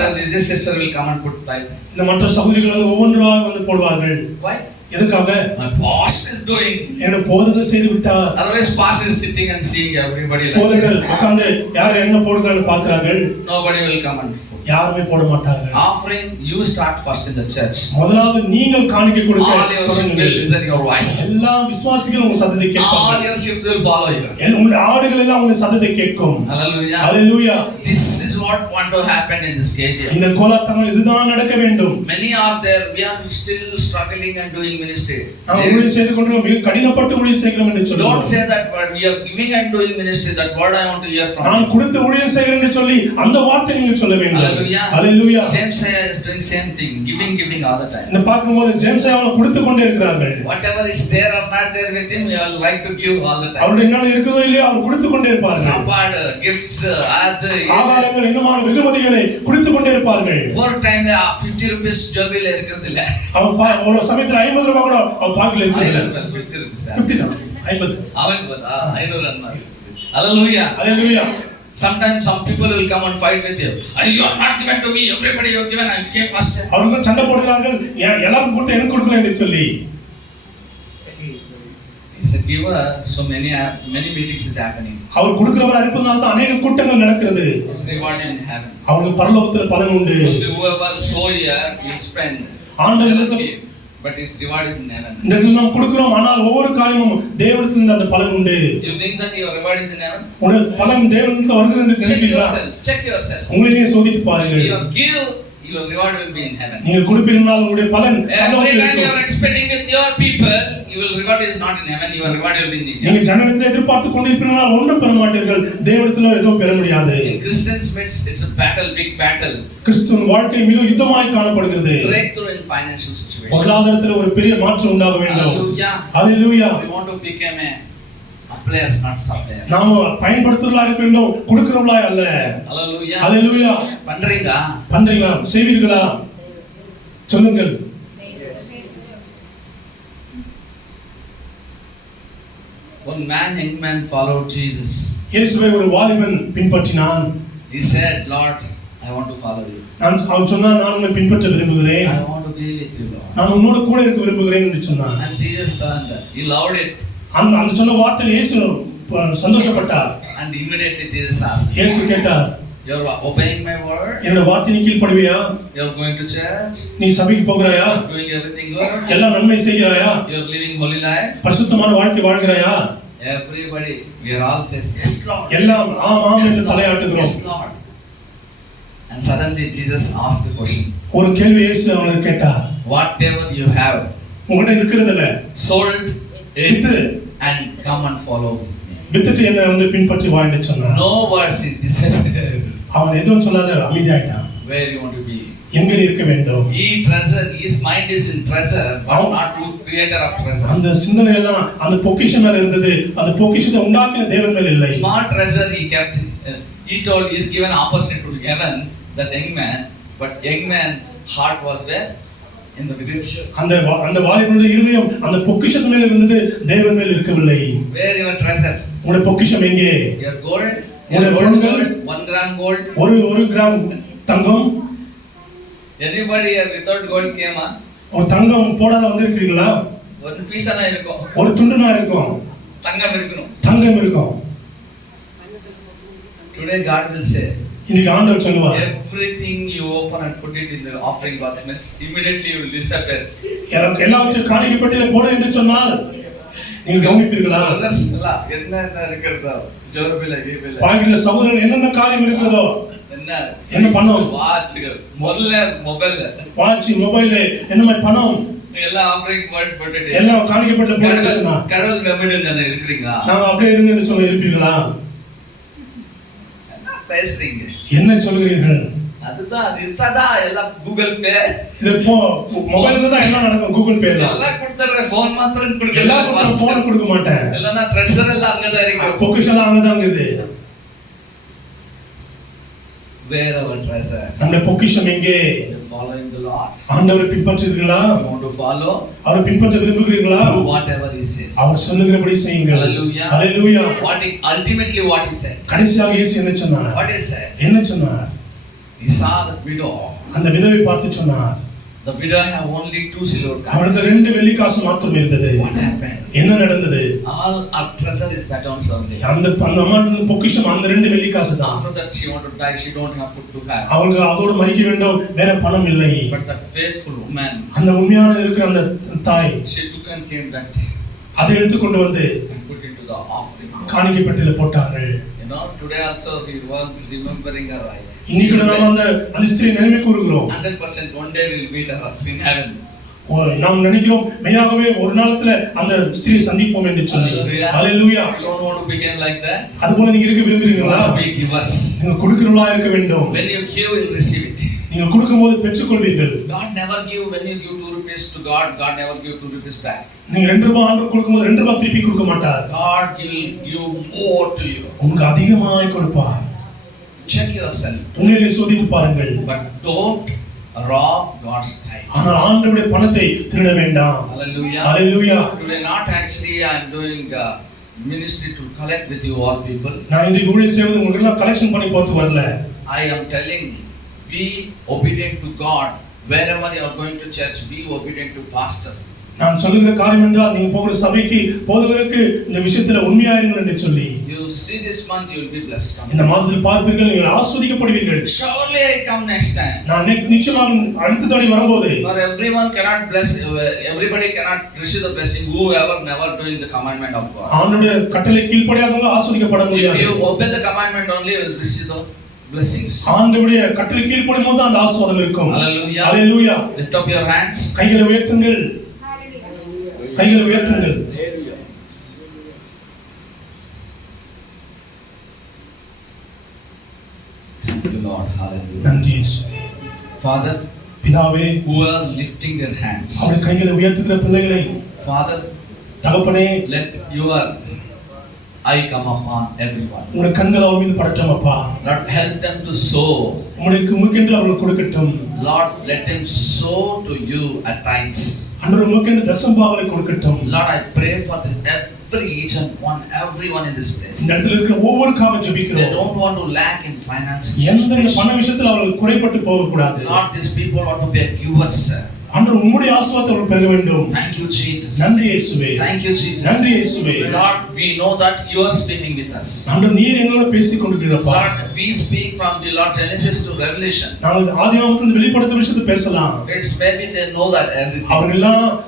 Suddenly this sister will come and put tithe. இந்த மற்ற சகோதரிகள் வந்து ஒவ்வொன்றாக வந்து போடுவார்கள். Why? எதுக்காக? My pastor is doing. என்ன போதகர் செய்து விட்டார். Otherwise pastor is sitting and seeing everybody like. போதகர் உட்கார்ந்து யார் என்ன போடுறாங்கன்னு பார்க்கறார்கள். Nobody will come and யாருமே போட மாட்டார்கள். Offering you start first in the church. முதலாவது நீங்கள் காணிக்கை கொடுக்க தொடங்குங்கள். Listen your voice. எல்லா விசுவாசிகளும் உங்க சத்தத்தை கேட்பார்கள். All your sheep will follow you. உங்களுடைய ஆடுகள் எல்லாம் உங்க சத்தத்தை கேட்கும். Hallelujah. Hallelujah. This is what want to happen in this case. இந்த கோலாட்டங்கள் இதுதான் நடக்க வேண்டும். Many are there, we are still struggling and doing ministry. நாம் ஊழியம் செய்து கொண்டிருக்கிறோம், மிக கடினப்பட்டு ஊழியம் செய்கிறோம் என்று சொல்லுவோம். Don't say that word. We are giving and doing ministry. That word I want to hear from. நான் கொடுத்து ஊழியம் செய்கிறேன் என்று சொல்லி அந்த வார்த்தை நீங்கள் சொல்ல வேண்டும். Hallelujah. Hallelujah. James is doing same thing, giving all the time. இந்த பார்க்கும்போது ஜேம்ஸ் அவளை கொடுத்து கொண்டே இருக்கிறார்கள். Whatever is there or not there with him, he will like to give all the time. அவருடைய என்ன இருக்குதோ இல்லையோ அவர் கொடுத்து கொண்டே இருப்பார்கள். சாப்பாடு, gifts, ஆகாரங்கள் என்னமான வெகுமதிகளை கொடுத்து கொண்டே இருப்பார்கள். ஒரு டைம்ல 50 rupees ஜோபில இருக்குது இல்ல. அவன் ஒரு சமயத்துல 50 ரூபாய் கூட அவன் பாக்கெட்ல இருக்குது இல்ல. 50 rupees. 50 தான். 50. அவன் பார்த்தா 500 அன்மா. Hallelujah. Hallelujah. Sometimes some people will come and fight with you. You are not given to me. Everybody you are given. I came first. அவர்கள் சண்டை போடுகிறார்கள். எல்லாரும் கொடுத்து எனக்கு கொடுக்கல என்று சொல்லி. He's a giver. So many meetings is happening. அவர் கொடுக்கிறவர் இருப்பதனால தான் अनेक கூட்டங்கள் நடக்கிறது. His reward in heaven. அவங்களுக்கு பரலோகத்தில் பலன் உண்டு. Whoever sow here will spend. ஆண்டவருக்கு but his reward is in heaven. இந்த நாம் கொடுக்கிறோம், ஆனால் ஒவ்வொரு காரியமும் தேவனிடத்திலிருந்து அந்த பலன் உண்டு. You think that your reward is in heaven? உங்கள் பலன் தேவனிடத்தில் வருகிறது என்று நினைக்கிறீர்களா? Check yourself. உங்களை நீங்க சோதித்து பாருங்கள். You give, your reward will be in heaven. நீங்கள் கொடுப்பீர்கள், உங்களுடைய பலன் every time you are expecting with your people, your reward is not in heaven. Your reward will be in heaven. நீங்கள் ஜனங்களிடத்தில் எதிர்பார்த்து கொண்டிருப்பீர்கள், ஒன்றும் பெற மாட்டீர்கள். தேவனிடத்தில் எதுவும் பெற முடியாது. In Christians midst, it's a battle, big battle. கிறிஸ்துவின் வாழ்க்கை மிக யுத்தமாய் காணப்படுகிறது. Breakthrough in financial situation. பொருளாதாரத்தில் ஒரு பெரிய மாற்றம் உண்டாக வேண்டும். Hallelujah. Hallelujah. We want to become a players, not suppliers. நாம பயன்படுத்துறவர்களா இருக்க வேண்டும், கொடுக்கிறவர்களா அல்ல. Hallelujah. Hallelujah. பண்றீங்களா? செய்வீர்களா? சொல்லுங்கள். One young man followed Jesus. இயேசுவை ஒரு வாலிபன் பின்பற்றினான். He said, Lord, I want to follow you. அவன் சொன்னான், நான் உன்னை பின்பற்ற விரும்புகிறேன். I want to be with you, Lord. நான் உன்னோடு கூட இருக்க விரும்புகிறேன் என்று சொன்னான். And Jesus turned. He loved it. அந்த சொன்ன வார்த்தையில் இயேசு சந்தோஷப்பட்டார். And immediately Jesus asked. இயேசு கேட்டார், you are obeying my word? என்னோட வார்த்தையின் கீழ்ப்படிவியா? You are going to church? நீ சபைக்கு போகிறாயா? Doing everything good? எல்லாம் நன்மை செய்கிறாயா? You are living holy life? பரிசுத்தமான வாழ்க்கை வாழ்கிறாயா? Everybody, we are all says yes, Lord. எல்லாம் ஆமாம் என்று தலையாட்டுகிறோம். Yes, Lord. And suddenly Jesus asked the question. ஒரு கேள்வி இயேசு அவனுக்கு கேட்டார். Whatever you have, உங்ககிட்ட இருக்கிறதுல sold it and come and follow me. வித்துட்டு என்ன வந்து பின்பற்றி வா என்று சொன்னார். No words in disappear. அவன் எதுவும் சொல்லாத அமைதியாயிட்டான். Where you want to be? எங்க இருக்க வேண்டும்? He treasure, his mind is in treasure, but not to creator of treasure. அந்த சிந்தனை எல்லாம் அந்த பொக்கிஷம் மேல இருந்தது. அந்த பொக்கிஷத்தை உண்டாக்கின தேவன் மேல இல்லை. Small treasure he kept. He told he is given opportunity to heaven, that young man, but young man heart was where? In the rich. அந்த வாலிபனுடைய இருதயம் அந்த பொக்கிஷத்து மேல இருந்தது, தேவன் மேல இருக்கவில்லை. Where your treasure? உங்க பொக்கிஷம் எங்கே? Your gold. Your gold. 1 gram gold. ஒரு gram Thangam. Anybody here without gold came? ஒரு தங்கம் போடாத வந்திருக்கீங்களா? ஒரு பீஸானா இருக்கும். ஒரு துண்டுனா இருக்கும். தங்கம் இருக்கணும். தங்கம் இருக்கும். Today God will say, இன்னைக்கு ஆண்டவர் சொல்லுவார், everything you open and put it in the offering box means immediately you will disappear. எல்லாவற்றையும் காணிக்கை பெட்டியில போடு என்று சொன்னால் நீங்க கவனிப்பீர்களா? என்ன இருக்கிறதோ ஜோபில கீபில பாக்கில சகோதரன் என்னென்ன காரியம் இருக்கிறதோ when என்ன பணம்? வாட்ச்கள். முதல்ல மொபைல். வாட்ச், மொபைல், என்ன மாதிரி பணம்? எல்லாம் ஆம்பரைக்கு போட்டுட்டு எல்லாம் காணிக்கப்பட்ட போட்டு சொன்னா கடவுள் மெமடுங்க இருக்கிறீங்க. நான் அப்படியே இருங்கன்னு சொல்ல இருப்பீங்களா? என்ன பேசுறீங்க? என்ன சொல்கிறீர்கள்? அதுதான் அது இருந்தா எல்லாம் கூகுள் பே. இது மொபைல்ல தான் எல்லாம் நடக்கும். கூகுள் பே எல்லாம் கொடுத்துறேன். போன் மாத்திரம் கொடுக்க. எல்லாம் போன் கொடுக்க மாட்டேன். எல்லாம் நான் ட்ரெஷர் எல்லாம் அங்க தான் இருக்கு. பொக்கிஷம் எல்லாம் அங்க தான் இருக்குது. வேற ஒரு ட்ரெஷர். அந்த பொக்கிஷம் எங்கே? Following the Lord. ஆண்டவரை பின்பற்றுகிறீர்களா? You want to follow? அவரை பின்பற்ற விரும்புகிறீர்களா? Whatever he says. அவர் சொல்லுகிறபடி செய்யுங்கள். Hallelujah. Hallelujah. Ultimately what he said. கடைசியாக இயேசு என்ன சொன்னார்? What he said. என்ன சொன்னார்? He saw the widow. அந்த விதவை பார்த்து சொன்னார். The widow have only 2 silver coins. அவளுக்கு 2 வெள்ளி காசு மாத்திரம் இருந்தது. What happened? என்ன நடந்தது? All our treasure is that on only. அந்த அம்மாட்ட பொக்கிஷம் அந்த 2 வெள்ளி காசு தான். After that she want to die, she don't have food to have. அவளுக்கு அதோட மரிக்க வேண்டும், வேற பணம் இல்லை. But that faithful woman, அந்த உண்மையான இருக்கிற அந்த தாய், she took and came that அதை எடுத்து கொண்டு வந்து and put into the offering. காணிக்கை பெட்டியில போட்டார்கள். You know, today also we was remembering her life. இன்னைக்கு நாம அந்த ஸ்திரீ நினைவு கூறுகிறோம். 100% one day we will meet her in heaven. நாம் நினைக்கிறோம் மெய்யாகவே ஒரு நாளத்துல அந்த ஸ்திரீயை சந்திப்போம் என்று சொல்லி. ஹalleluya. You don't want to begin like that. அதுபோல நீங்க இருக்க விரும்புறீங்களா? Be givers. நீங்க கொடுக்கிறவங்களா இருக்க வேண்டும். When you give, you receive it. நீங்க கொடுக்கும்போது பெற்றுக்கொள்வீர்கள். God never give. When you give 2 rupees to God, God never give 2 rupees back. நீங்க 2 ரூபாய் ஆண்டு கொடுக்கும்போது 2 ரூபாய் திருப்பி கொடுக்க மாட்டார். God will give more to you. உங்களுக்கு அதிகமாய் கொடுப்பார். Check yourself. உங்களை சோதித்து பாருங்கள். But don't rob God's time. ஆனால் ஆண்டவருடைய பணத்தை திருட வேண்டாம். Hallelujah. Hallelujah. Today not actually I am doing ministry to collect with you all people. நான் இன்றைக்கு ஊழியம் செய்வது உங்களுக்கு எல்லாம் கலெக்ஷன் பண்ணி போட்டு வரல. I am telling, be obedient to God. Wherever you are going to church, be obedient to pastor. நான் சொல்லுகிற காரியம் என்றால் நீங்க போகிற சபைக்கு போதகருக்கு இந்த விஷயத்துல உண்மையாயிருங்கள் என்று சொல்லி. You see this month you will be blessed. இந்த மாதத்தில் பார்ப்பீர்கள், நீங்கள் ஆசீர்வதிக்கப்படுவீர்கள். Surely I come next time. நான் நிச்சயமாக அடுத்த தடவை வரும்போது For everyone cannot bless, everybody cannot receive the blessing whoever never doing the commandment of God. ஆண்டவருடைய கட்டளை கீழ்ப்படியாதவங்க ஆசீர்வதிக்கப்பட முடியாது. If you obey the commandment only, you will receive the blessings. ஆண்டவருடைய கட்டளை கீழ்ப்படியும்போது அந்த ஆசீர்வாதம் இருக்கும். Hallelujah. Hallelujah. Lift up your hands. கைகளை உயர்த்துங்கள். கைகளை உயர்த்துங்கள். Thank you, Lord. Hallelujah. நன்றி இயேசுவே. Father, பிதாவே, who are lifting their hands. அவருடைய கைகளை உயர்த்துகிற பிள்ளைகளை Father, தகப்பனே, let your eye come upon everyone. உங்களுடைய கண்கள் அவர் மீது படட்டும் அப்பா. Lord, help them to sow. உமக்கென்று அவர்கள் கொடுக்கட்டும். Lord, let them sow to you at times. ஆண்டவரே, உமக்கென்று தசமபாகங்களை கொடுக்கட்டும். Lord, I pray for this each and one, everyone in this place. இந்த இடத்துல இருக்கிற ஒவ்வொருக்காக They ஜெபிக்கிறோம். don't want to lack in finances. எந்த பண விஷயத்துல அவர்கள் குறைபட்டு போக கூடாது. Lord, these people want to be a givers. ஆண்டவரே, உம்முடைய ஆசீர்வாதத்தை அவர்கள் பெற வேண்டும். Thank you, Jesus. நன்றி இயேசுவே. Thank you, Jesus. நன்றி இயேசுவே. Lord, we know that you are speaking with us. ஆண்டவரே, நீர் எங்களோட பேசிக் கொண்டிருக்கிறப்பா. Lord, we speak from the Lord Genesis to Revelation. நாங்கள் ஆதியாகமத்திலிருந்து வெளிப்படுத்தின விஷயத்தை பேசலாம். It's maybe they know that everything.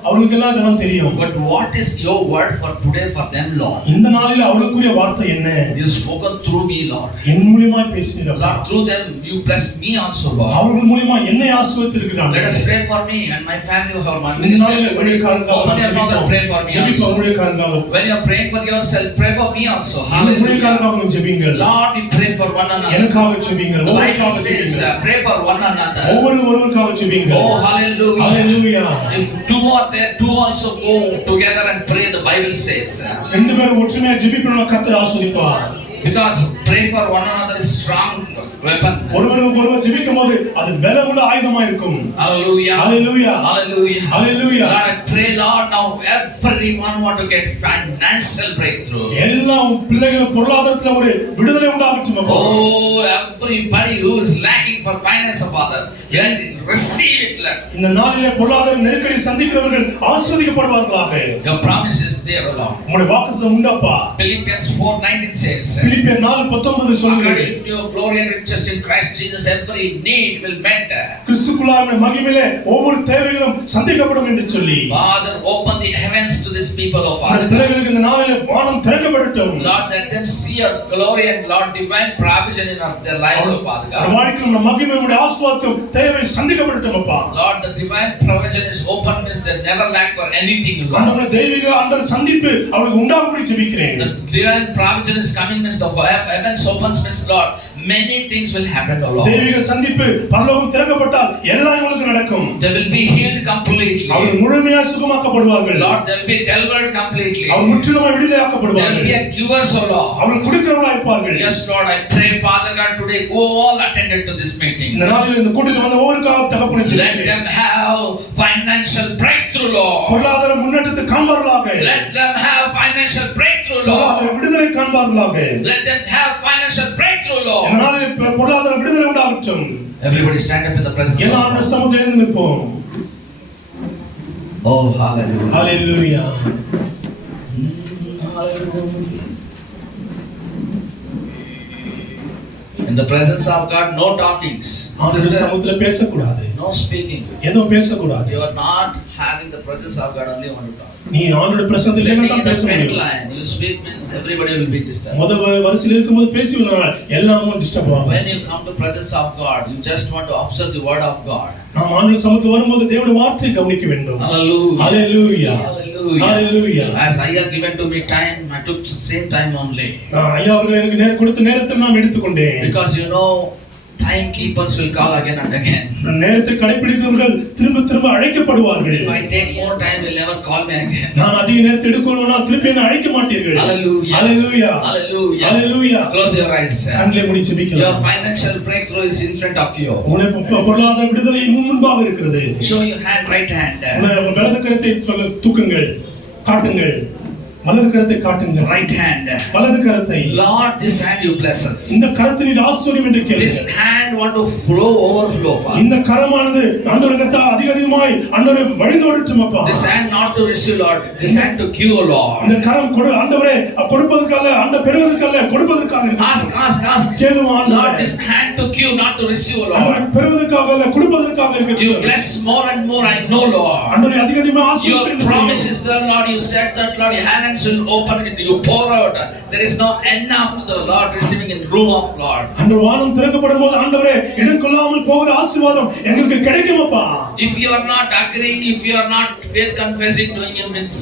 அவர்களுக்கெல்லாம் இதெல்லாம் தெரியும். But what is your word for today for them, Lord? இந்த நாளில் அவளுக்குரிய வார்த்தை என்ன? You spoken through me, Lord. என் மூலமாய் பேசினீரப்பா. Lord, through them you blessed me also, Lord. அவர்கள் மூலமா என்னை ஆசீர்வதித்திருக்கிறார்கள். Let us pray for me and my family who have my இந்த நாளில் ministry. ஊழியக்காரங்களுக்காக Open your mouth and pray for me ஜெபிப்போம். also. ஊழியக்காரங்களுக்காக When you are praying for yourself, pray for me also. ஊழியக்காரங்களுக்காக Hallelujah. ஜெபிங்கள். Lord, we pray for one another. எனக்காக ஜெபிங்கள். The Bible ஒவ்வொருக்காக says, ஜெபிங்கள். pray for one another. ஒவ்வொருவருக்காக ஜெபிங்கள். Oh, hallelujah. Hallelujah. If two are there, two also go together and pray, the Bible says. ரெண்டு பேரும் ஒற்றுமையா ஜெபிக்கணும், கர்த்தர் ஆசீர்வதிப்பார். Because praying for one another is strong weapon. ஒருவர் ஜெபிக்கும்போது அது பலமுள்ள ஆயுதமா இருக்கும். Hallelujah. Hallelujah. Hallelujah. Hallelujah. Lord, I pray, Lord, now everyone want to get financial breakthrough. எல்லா பிள்ளைகளும் பொருளாதாரத்துல ஒரு விடுதலை உண்டாகட்டும் அப்பா. Oh, everybody who is lacking for finance of other, and receive it, Lord. இந்த நாளிலே பொருளாதார நெருக்கடி சந்திக்கிறவர்கள் ஆசீர்வதிக்கப்படுவார்களாக. Your promise is there, O Lord. உம்முடைய வாக்குத்தத்தம் உண்டப்பா. Philippians 4:19 says, பிலிப்பியர் 4:19 சொல்லுகிறது. according to your glory and riches in Christ Jesus, every need will met. கிறிஸ்துவுக்குள்ளான மகிமையிலே ஒவ்வொரு தேவைகளும் சந்திக்கப்படும் என்று சொல்லி. Father, open the heavens to this people of Father. பிள்ளைகளுக்கு இந்த நாளிலே வானம் திறக்கப்படட்டும். Lord, let them see your glory and Lord divine provision in their lives, O Father God. வாழ்க்கையில மகிமை உம்முடைய ஆசீர்வாதம் தேவை சந்திக்கப்படட்டும் அப்பா. Lord, the divine provision is open, means they never lack for anything, Lord. ஆண்டவரே தெய்வீக ஆண்டவர் சந்திப்பு அவளுக்கு உண்டாகும்படி ஜெபிக்கிறேன். The divine provision is coming, means the heavens opens, means Lord, many things will happen, O Lord. தெய்வீக சந்திப்பு பரலோகம் திறக்கப்பட்டால் எல்லாம் உங்களுக்கு நடக்கும். They will be healed completely. அவர்கள் முழுமையாக சுகமாக்கப்படுவார்கள். Lord, they will be delivered completely. அவர்கள் முற்றிலுமாக They will விடுதலையாக்கப்படுவார்கள். be a givers, O Lord. அவர்கள் கொடுக்கிறவர்களாக இருப்பார்கள். Yes, Lord, I pray, Father God, today go all attended to this meeting. இந்த நாளில் இந்த கூட்டத்துக்கு வந்த ஒவ்வொருக்காக தகப்பனை Let ஜெபிக்கிறேன். them have financial breakthrough, Lord. பொருளாதார முன்னேற்றத்தை காண்பார்களாக. Let them have financial breakthrough, பொருளாதார Lord. விடுதலை காண்பார்களாக. Let them have financial breakthrough, இந்த Lord. நாளில் பொருளாதார விடுதலை உண்டாகட்டும். Everybody stand up in the presence of எல்லாரும் God. சமூகத்தில் எழுந்து நிற்போம். Oh, hallelujah. Hallelujah. In the presence of God, no talkings. ஆண்டவர் Sister, சமூகத்தில் பேசக்கூடாது. no speaking. எதுவும் பேசக்கூடாது. You are not having the presence of God, only want to talk. நீ ஆண்டவருடைய பிரசன்னத்தில் Sitting இல்லைன்னா in தான் the பேச front முடியும். line, you speak means everybody will be disturbed. முத வரிசையில் இருக்கும்போது பேசினால எல்லாமும் டிஸ்டர்ப் ஆகும். When you come to presence of God, you just want to observe the word of God. நாம் ஆண்டவர் சமூகத்தில் வரும்போது தேவனுடைய வார்த்தையை கவனிக்க வேண்டும். Hallelujah. Hallelujah. Hallelujah. Hallelujah. As I have given to me time, I took same time only. ஐயா அவர்கள் எனக்கு கொடுத்த நேரத்தை நான் எடுத்துக்கொண்டேன். Because you know, timekeepers will call again and again. நேரத்தை கடைபிடிக்கிறவர்கள் திரும்ப திரும்ப அழைக்கப்படுவார்கள். If I take more time, will never call me again. நான் அதிக நேரத்தை எடுக்கணும்னா திருப்பி என்ன அழைக்க மாட்டீர்கள். Hallelujah. Hallelujah. Hallelujah. Hallelujah. Close your eyes. கண்களை மூடி ஜெபிக்கலாம். Your financial breakthrough is in front of you. உங்களுடைய பொருளாதார விடுதலை முன்பாக இருக்கிறது. Show your hand, right hand. உங்களுடைய வலது கரத்தை தூக்குங்கள், காட்டுங்கள். வலது கரத்தை காட்டுங்கள். Right hand. வலது கரத்தை. Lord, this hand you bless us. இந்த கரத்தை நீர் ஆசீர்வதியும் என்று கேளுங்கள். This hand want to flow, overflow, Father. இந்த கரமானது ஆண்டவருக்கு அதிகமாய் ஆண்டவரை வழிந்தோடட்டும் அப்பா. This hand not to receive, Lord. This hand to give, Lord. இந்த கரம் ஆண்டவரே கொடுப்பதற்கல்ல, பெறுவதற்கல்ல, கொடுப்பதற்காக இருக்கு. Ask. கேளும் ஆண்டவரே. Lord, this hand to give, not to receive, Lord. ஆண்டவரே பெறுவதற்காக அல்ல, கொடுப்பதற்காக இருக்கு. You bless more and more, I know, Lord. ஆண்டவரே அதிகமாய் ஆசீர்வதியும். Your promise is there, Lord. You said that, Lord, your hands will open and you pour out. There is no enough to the Lord receiving in room of Lord. ஆண்டவர் வானம் திறக்கப்படும்போது ஆண்டவரே இடங்கொள்ளாமல் போகிற ஆசீர்வாதம் எங்களுக்கு கிடைக்கும் அப்பா. If you are not agreeing, if you are not faith confessing, doing it means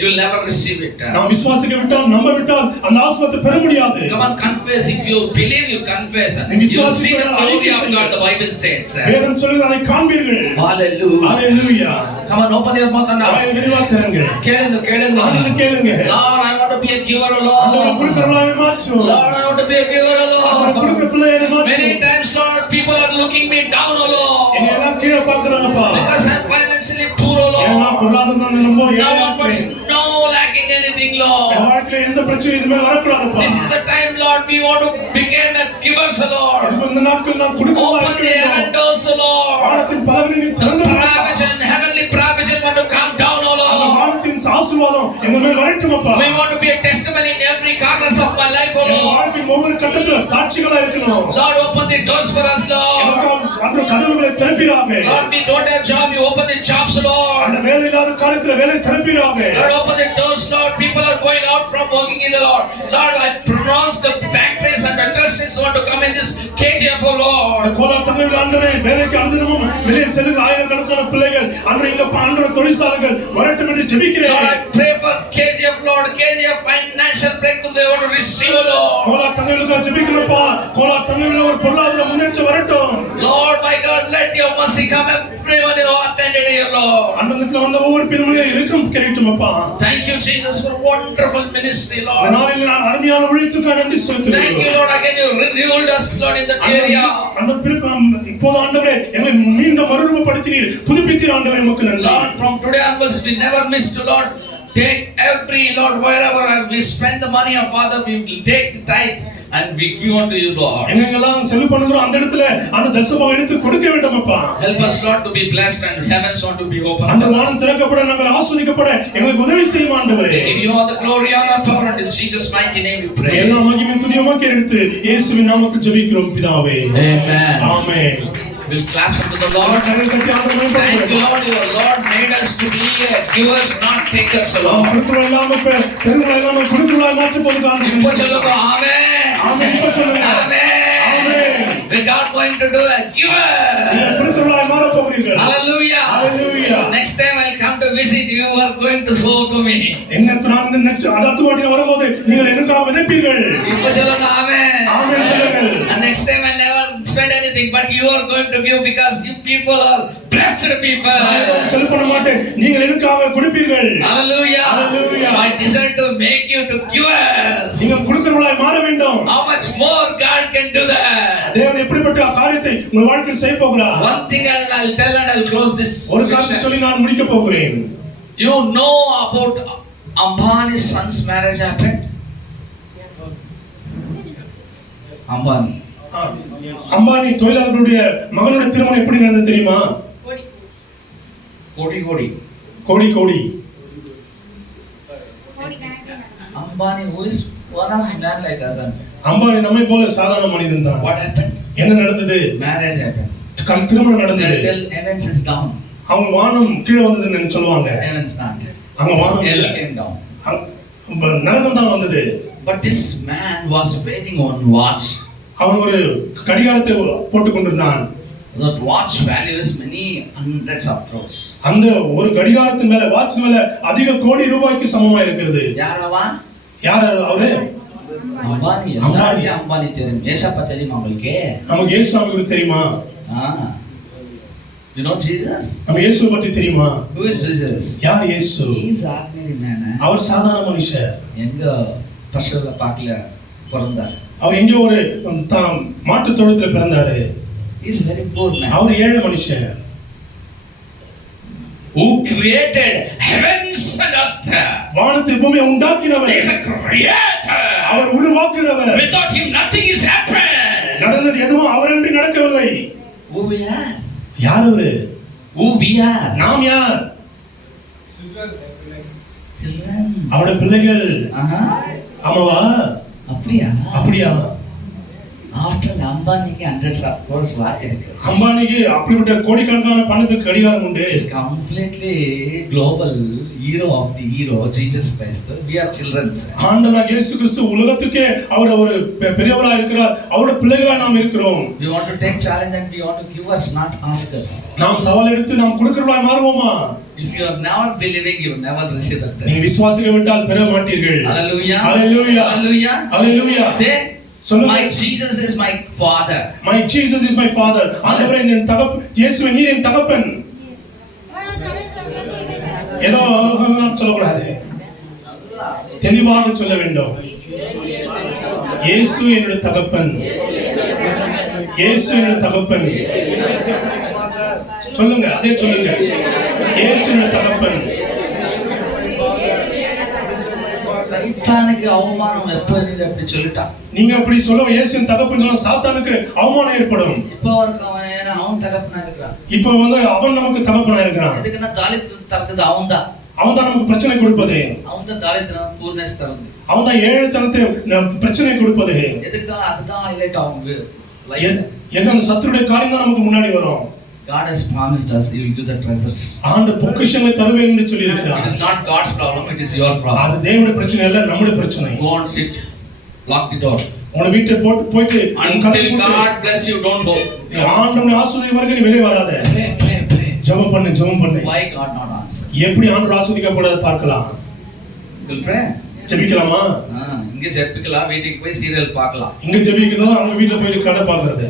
you will never receive it. நாம் விசுவாசிக்க விட்டால், நம்ப விட்டால் அந்த ஆசீர்வாதத்தை பெற முடியாது. Come on, confess. If you believe, you confess. நீ You will விசுவாசிக்க see the glory of ஐக்கியம் God. The Bible says. வேதம் சொல்லுது அதை காண்பீர்கள். Hallelujah. Hallelujah. Come on, open your mouth and ask. வாயை விரிவாக திறங்க. கேளுங்க. ஆண்டவரை கேளுங்க. Lord, I want to be a giver, Lord. ஆண்டவரை கொடுக்கிறவளாய் மாற்றும். Lord, I want to be a giver, ஆண்டவரை Lord. கொடுக்கிற பிள்ளையை மாற்றும். Many times, Lord, people are looking me down, O Lord. என்னை எல்லாம் கீழே பார்க்கறாங்கப்பா. Because I'm financially poor, O ஏன்னா Lord. பொருளாதாரம் ரொம்ப Now ஏழையா onwards, இருக்கேன். no lacking anything, என் Lord. வாழ்க்கையில எந்த பிரச்சனையும் இதுமே வரக்கூடாதுப்பா. This is the time, Lord, we want to become a givers, O Lord. இதுக்கு இந்த நாட்கள் நான் கொடுக்கிறவளா Open இருக்க the வேண்டும். heaven doors, O Lord. வானத்தின் பலகை நீ The திறந்து provision, heavenly provision want to come down, O அந்த Lord. வானத்தின் ஆசீர்வாதம் எங்க மேல் வரட்டும் அப்பா. We want to be a testimony in every corners of my life, O N Lord. வாழ்க்கையின் ஒவ்வொரு கட்டத்துல சாட்சிகளா இருக்கணும். Lord, open the doors for us, Lord. அந்த கதவுகளை திறப்பீராக. Lord, we don't have job, you open the jobs, Lord. அந்த வேலை இல்லாத காலத்துல வேலை திறப்பீராக. Lord, open the doors, Lord. People are going out from working in the Lord. Lord, I pronounce the factories and industries want to come in this KGF, O Lord. Kolar தங்கவில் ஆண்டவரே வேலைக்கு அனுதினமும் வெளியே செல்லுகிற ஆயிரக்கணக்கான பிள்ளைகள் அன்று இங்க ஆண்டவர தொழிற்சாலைகள் வரட்டும் என்று ஜெபிக்கிறேன். Lord, I pray for KGF, Lord. KGF financial breakthrough they want to receive, O Lord. Kolar தங்கவிலுக்கு ஜெபிக்கிறப்பா. Kolar தங்கவில் ஒரு பொருளாதார முன்னேற்றம் வரட்டும். Lord, my God, let your mercy come everyone in all attended here, Lord. அந்தத்துல வந்த ஒவ்வொரு பிரிவினையும் இருக்கும் கிடைக்கும் அப்பா. Thank you, Jesus, for wonderful ministry, இந்த Lord. நாளில் நான் அருமையான உழைத்துக்காக நன்றி செலுத்துகிறேன். Thank you, Lord. Again, you renewed us, Lord, in that area. அந்த இப்போது ஆண்டவரே எங்களை மீண்டும் மறுரூபப்படுத்தினீர், புதுப்பித்தீர் ஆண்டவரே உமக்கு நன்றி. Lord, from today onwards, we never miss to, Lord. Take every, Lord, wherever we spend the money of Father, we will take the tithe and we give unto you, Lord. எங்கெல்லாம் செலவு பண்ணுகிறோம் அந்த இடத்துல அந்த தசமபாகம் எடுத்து கொடுக்க வேண்டும் அப்பா. Help us, Lord, to be blessed and heavens want to be open. அந்த வானம் திறக்கப்பட நாங்கள் ஆசீர்வதிக்கப்பட எங்களுக்கு உதவி செய்யும் ஆண்டவரே. We give you all the glory, honor, power, and in Jesus' mighty name we pray. எல்லா மகிமையும் துதியுமாக எடுத்து இயேசுவின் நாமத்தில் ஜெபிக்கிறோம் பிதாவே. Amen. Amen. We'll clap unto the Lord. Thank you, Lord. Your Lord made us to be givers, not takers alone. கொடுக்கிறோம் இல்லாம பெருமை இல்லாம கொடுக்கிறோம் மாற்ற போது காரணம். இப்போ சொல்லுங்க ஆமென். ஆமென். இப்போ சொல்லுங்க ஆமென். We are God going to do a giver. நீங்க கொடுக்கிறவளாய் மாற போகிறீர்கள். Hallelujah. Hallelujah. Next time I'll come to visit you are going to sow to me. எனக்கு நான் இந்த நெக்ஸ்ட் அடுத்த வாட்டி வரும்போது நீங்கள் எனக்காக விதைப்பீர்கள். இப்போ சொல்லுங்க ஆமென். ஆமென் சொல்லுங்கள். And next time I'll never spend anything but you are going to give because you people are blessed people. நான் செலவு பண்ண மாட்டேன். நீங்கள் எனக்காக கொடுப்பீர்கள். Hallelujah. Hallelujah. I desire to make you to givers. நீங்கள் கொடுக்கிறவளாய் மாற வேண்டும். How much more God can do that? தேவன் எப்படிப்பட்ட காரியத்தை உங்கள் வாழ்க்கையில் செய்ய போகிறார்? One thing I'll tell and I'll close this ஒரு காரியத்தை section. சொல்லி நான் முடிக்க போகிறேன். You know about Ambani's son's marriage happened? Ambani. Ambani தொழிலாளர்களுடைய மகனுடைய திருமணம் எப்படி நடந்தது தெரியுமா? கோடி கோடி Ambani, who is one of man like us. Ambani நம்மை போல சாதாரண மனிதன் தான். What happened? என்ன நடந்தது? Marriage happened. திருமணம் நடந்தது. Till heavens is down. அவங்க வானம் கீழே வந்ததுன்னு சொல்லுவாங்க. Heavens not. அங்க வானம் Hell came down. நரகம் தான் வந்தது. But this man was waiting on watch. அவன் ஒரு கடிகாரத்தை போட்டுக் கொண்டிருந்தான். That watch value is many hundreds of crores. அந்த ஒரு கடிகாரத்தின் மேல வாட்ச் மேல அதிக கோடி ரூபாய்க்கு சமமா இருக்கிறது. யாரவா? யார் அவரு? அம்பானி. எல்லாரும் அம்பானி தெரியும். ஏசப்பா தெரியுமா உங்களுக்கு? நமக்கு இயேசுவுக்கு தெரியுமா? You know Jesus? நம்ம இயேசுவை பற்றி தெரியுமா? Who is Jesus? யார் இயேசு? He is ordinary man. அவர் சாதாரண மனுஷர். எங்க பசுல பாக்கல பிறந்தார். அவர் எங்க ஒரு மாட்டு தொழுத்துல பிறந்தாரு. He is very poor man. அவர் ஏழை மனுஷர். Who created heavens and earth? வானத்தை பூமியை உண்டாக்கினவர். He is a creator. Our உருவாக்குறவர். Without him nothing is happened. நடந்தது எதுவும் அவரின்றி நடக்கவில்லை. Who we are? யார் அவரு? Who we are? நாம் யார்? Children. அவருடைய பிள்ளைகள். ஆமாவா? அப்படியா? After அம்பானிக்கு hundreds of crores watch இருக்கு. அம்பானிக்கு அப்படிப்பட்ட கோடிக்கணக்கான பணத்துக்கு கடிகாரம் உண்டு. Is completely global hero of the hero Jesus Christ. We are children. ஆண்டவராகிய இயேசு கிறிஸ்து உலகத்துக்கே அவர் ஒரு பெரியவராக இருக்கிறார். அவருடைய பிள்ளைகளாக நாம் இருக்கிறோம். We want to take challenge and we want to give us, not ask us. நாம் சவால் எடுத்து நாம் கொடுக்கிறவர்களாய் மாறுவோமா? If you are never believing, you will never receive that. நீ விசுவாசிக்க விட்டால் பெற மாட்டீர்கள். Hallelujah. Hallelujah. Hallelujah. Hallelujah. Say, my Jesus is my father. My Jesus is my father. ஆண்டவரே என் தகப்பன் இயேசுவே நீர் என் தகப்பன். ஏதோ சொல்லக்கூடாது. தெளிவாக சொல்ல வேண்டும். இயேசு என்னுடைய தகப்பன். இயேசு என்னுடைய தகப்பன். சொல்லுங்க, அதே சொல்லுங்க. இயேசு என்னுடைய தகப்பன். சைத்தானுக்கு அவமானம் எப்ப நீங்க அப்படி சொல்லிட்டா? நீங்க அப்படி சொல்ல இயேசுவின் தகப்பன் சாத்தானுக்கு அவமானம் ஏற்படும். இப்போ அவன் தகப்பனா இருக்கிறான். இப்போ அவன் நமக்கு தகப்பனா இருக்கிறான். எதுக்குன்னா தாலித்து தந்தது அவன்தான். அவன்தான் நமக்கு பிரச்சனை கொடுப்பது. அவன்தான் தாலித்து பூர்ணஸ் தரது. அவன்தான் ஏழைத்தனத்தை பிரச்சனை கொடுப்பது. எதுக்குதான் அதுதான் ஹைலைட் ஆகும். எந்த சத்துருடைய காரியம் தான் நமக்கு முன்னாடி வரும். God has promised us he will give the treasures. ஆண்டு பொக்கிஷங்களை தருவேன் என்று சொல்லி இருக்கிறார். It is not God's problem, it is your problem. அது தேவனுடைய பிரச்சனை இல்ல, நம்முடைய பிரச்சனை. Go and sit, lock the door. உன வீட்டை போயிட்டு until God bless you, don't go. ஆண்டவருடைய ஆசீர்வாதம் வரைக்கும் நீ வெளியே வராத. Pray. ஜெபம் பண்ணு. Why God not answer? எப்படி ஆண்டவர் ஆசீர்வதிக்கப்படாத பார்க்கலாம். Will pray. ஜெபிக்கலாமா? இங்க ஜெபிக்கலாம், வீட்டுக்கு போய் சீரியல் பார்க்கலாம். இங்க ஜெபிக்கிறதா அவங்க வீட்ல போய் கடை பார்க்கிறது.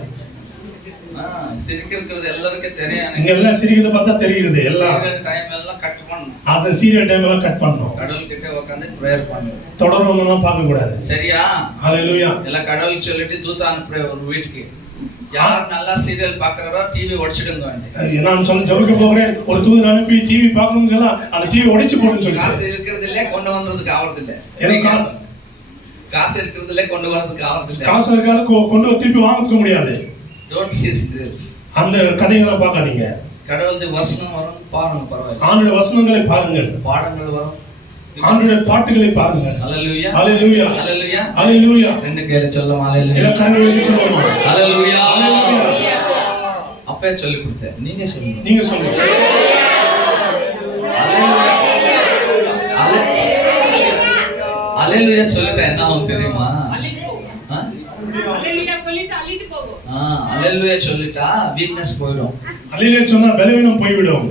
சிரிக்கிறது எல்லாருக்கும் தெரியும். இங்க எல்லாம் சிரிக்கிறத பார்த்தா தெரியுது எல்லாம். டைம் எல்லாம் கட் பண்ணனும். அந்த சீரியல் டைம் எல்லாம் கட் பண்ணனும். கடவுள் கிட்ட உட்கார்ந்து பிரேயர் பண்ணனும். தொடர்ந்து பார்க்க கூடாது. சரியா? ஹalleluya. எல்லாம் கடவுள் சொல்லிட்டு தூத அனுப்புற ஒரு வீட்டுக்கு. யார் நல்லா சீரியல் பார்க்கறவரோ டிவி உடைச்சிடுங்க வந்து. நான் ஜெபிக்க போறேன். ஒரு தூதன் அனுப்பி டிவி பார்க்கறவங்க எல்லாம் அந்த டிவி உடைச்சு போடுன்னு சொல்லி. காசு இருக்கிறது இல்ல, கொண்டு வந்ததுக்கு ஆவறது இல்ல. காசு இருக்கிறதுல கொண்டு வரதுக்கு ஆபத்து காசு இருக்காது கொண்டு திருப்பி வாங்கத்துக்க முடியாது. Don't see serials. அந்த கதைகளை பார்க்காதீங்க. கடவுளுடைய வசனம் வரும் பாருங்க, பரவாயில்லை. ஆண்டவருடைய வசனங்களை பாருங்கள், பாடங்கள் வரும், ஆண்டவருடைய பாட்டுகளை பாருங்கள். ஹalleluya ஹalleluya ஹalleluya ஹalleluya. ரெண்டு கையில சொல்லுமா ஹalleluya, எல்லா கரங்களை வைத்து சொல்லுமா ஹalleluya ஹalleluya. அப்பவே சொல்லி கொடுத்தேன், நீங்க சொல்லுங்க, நீங்க சொல்லுங்க ஹalleluya ஹalleluya சொல்லிட்டா என்ன ஆகும் தெரியுமா? ஹalleluya சொல்லிட்டா வீக்னஸ் போய்டும். ஹalleluya சொன்னா பலவீனம் போய்விடும்.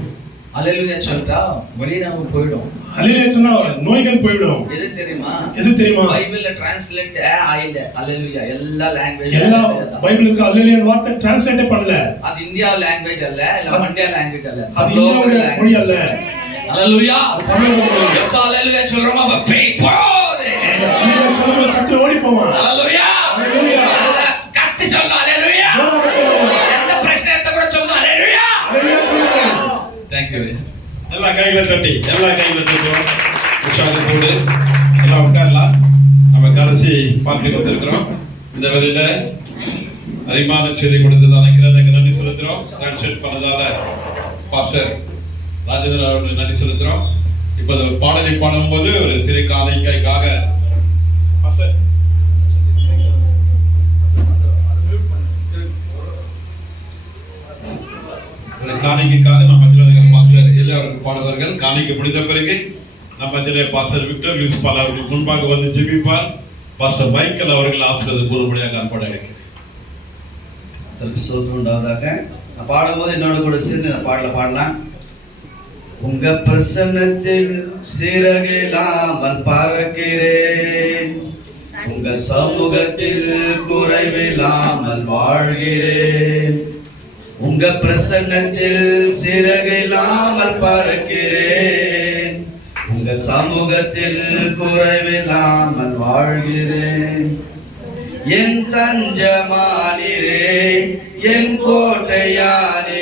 ஹalleluya சொல்லிட்டா வலினாம போய்டும். ஹalleluya சொன்னா நோய்கள் போய்டும். எது தெரியுமா? பைபிள்ல டிரான்ஸ்லேட் ஆயில ஹalleluya எல்லா லாங்குவேஜ், எல்லா பைபிளுக்கு ஹalleluya வார்த்தை டிரான்ஸ்லேட் பண்ணல. அது இந்தியா லாங்குவேஜ் அல்ல, இல்ல மண்டியா லாங்குவேஜ் அல்ல, அது இந்தியாவுடைய மொழி அல்ல. ஹalleluya பரலோக எப்ப ஹalleluya சொல்றோமோ அப்ப பேய் போகுது. ஹalleluya சொல்லும்போது சத்து ஓடி போவான். ஹalleluya ஹalleluya கத்தி சொல்ல ஹalleluya, ஜோராக சொல்லுங்க, எந்த பிரச்சனையத்தை கூட சொல்ல ஹalleluya ஹalleluya சொல்லுங்க. Thank you. எல்லா கையில தட்டி உற்சாகத்தோடு எல்லாம் உட்காரலாம். நம்ம கடைசி பாட்டு வந்திருக்கிறோம். இந்த வேளையில அறிமான செய்தி கொடுத்ததான கிரனுக்கு நன்றி செலுத்துறோம். டிரான்ஸ்லேட் பண்ணதால பாஸ்டர் ராஜேந்திரன் அவர்களுக்கு நன்றி செலுத்துறோம். இப்ப பாடலை பாடும்போது ஒரு சிறு காணிக்கைக்காக பாஸ்டர் காணிக்கைக்காக நம்ம பாஸ்டர் எல்லாரும் பாடுவார்கள். காணிக்கை முடிந்த பிறகு நம்ம பாஸ்டர் விக்டர் லூயிஸ் பால் அவர்கள் முன்பாக வந்து ஜெபிப்பார். பாஸ்டர் மைக்கேல் அவர்கள் ஆசிரியர் கூறும்படியாக அன்பாட இருக்கிறேன். அதற்கு சோத்திரம் உண்டாவதாக. நான் பாடும்போது என்னோட கூட சேர்ந்து நான் பாடலாம். உங்க பிரசன்னத்தில் சிறகில்லாமல் பறக்கிறேன், உங்க சமூகத்தில் குறைவில்லாமல் வாழ்கிறேன். உங்க பிரசன்னத்தில் சிறகில்லாமல் பறக்கிறேன், உங்க சமூகத்தில் குறைவில்லாமல் வாழ்கிறேன். என் தஞ்சமானிரே, என் கோட்டையானே,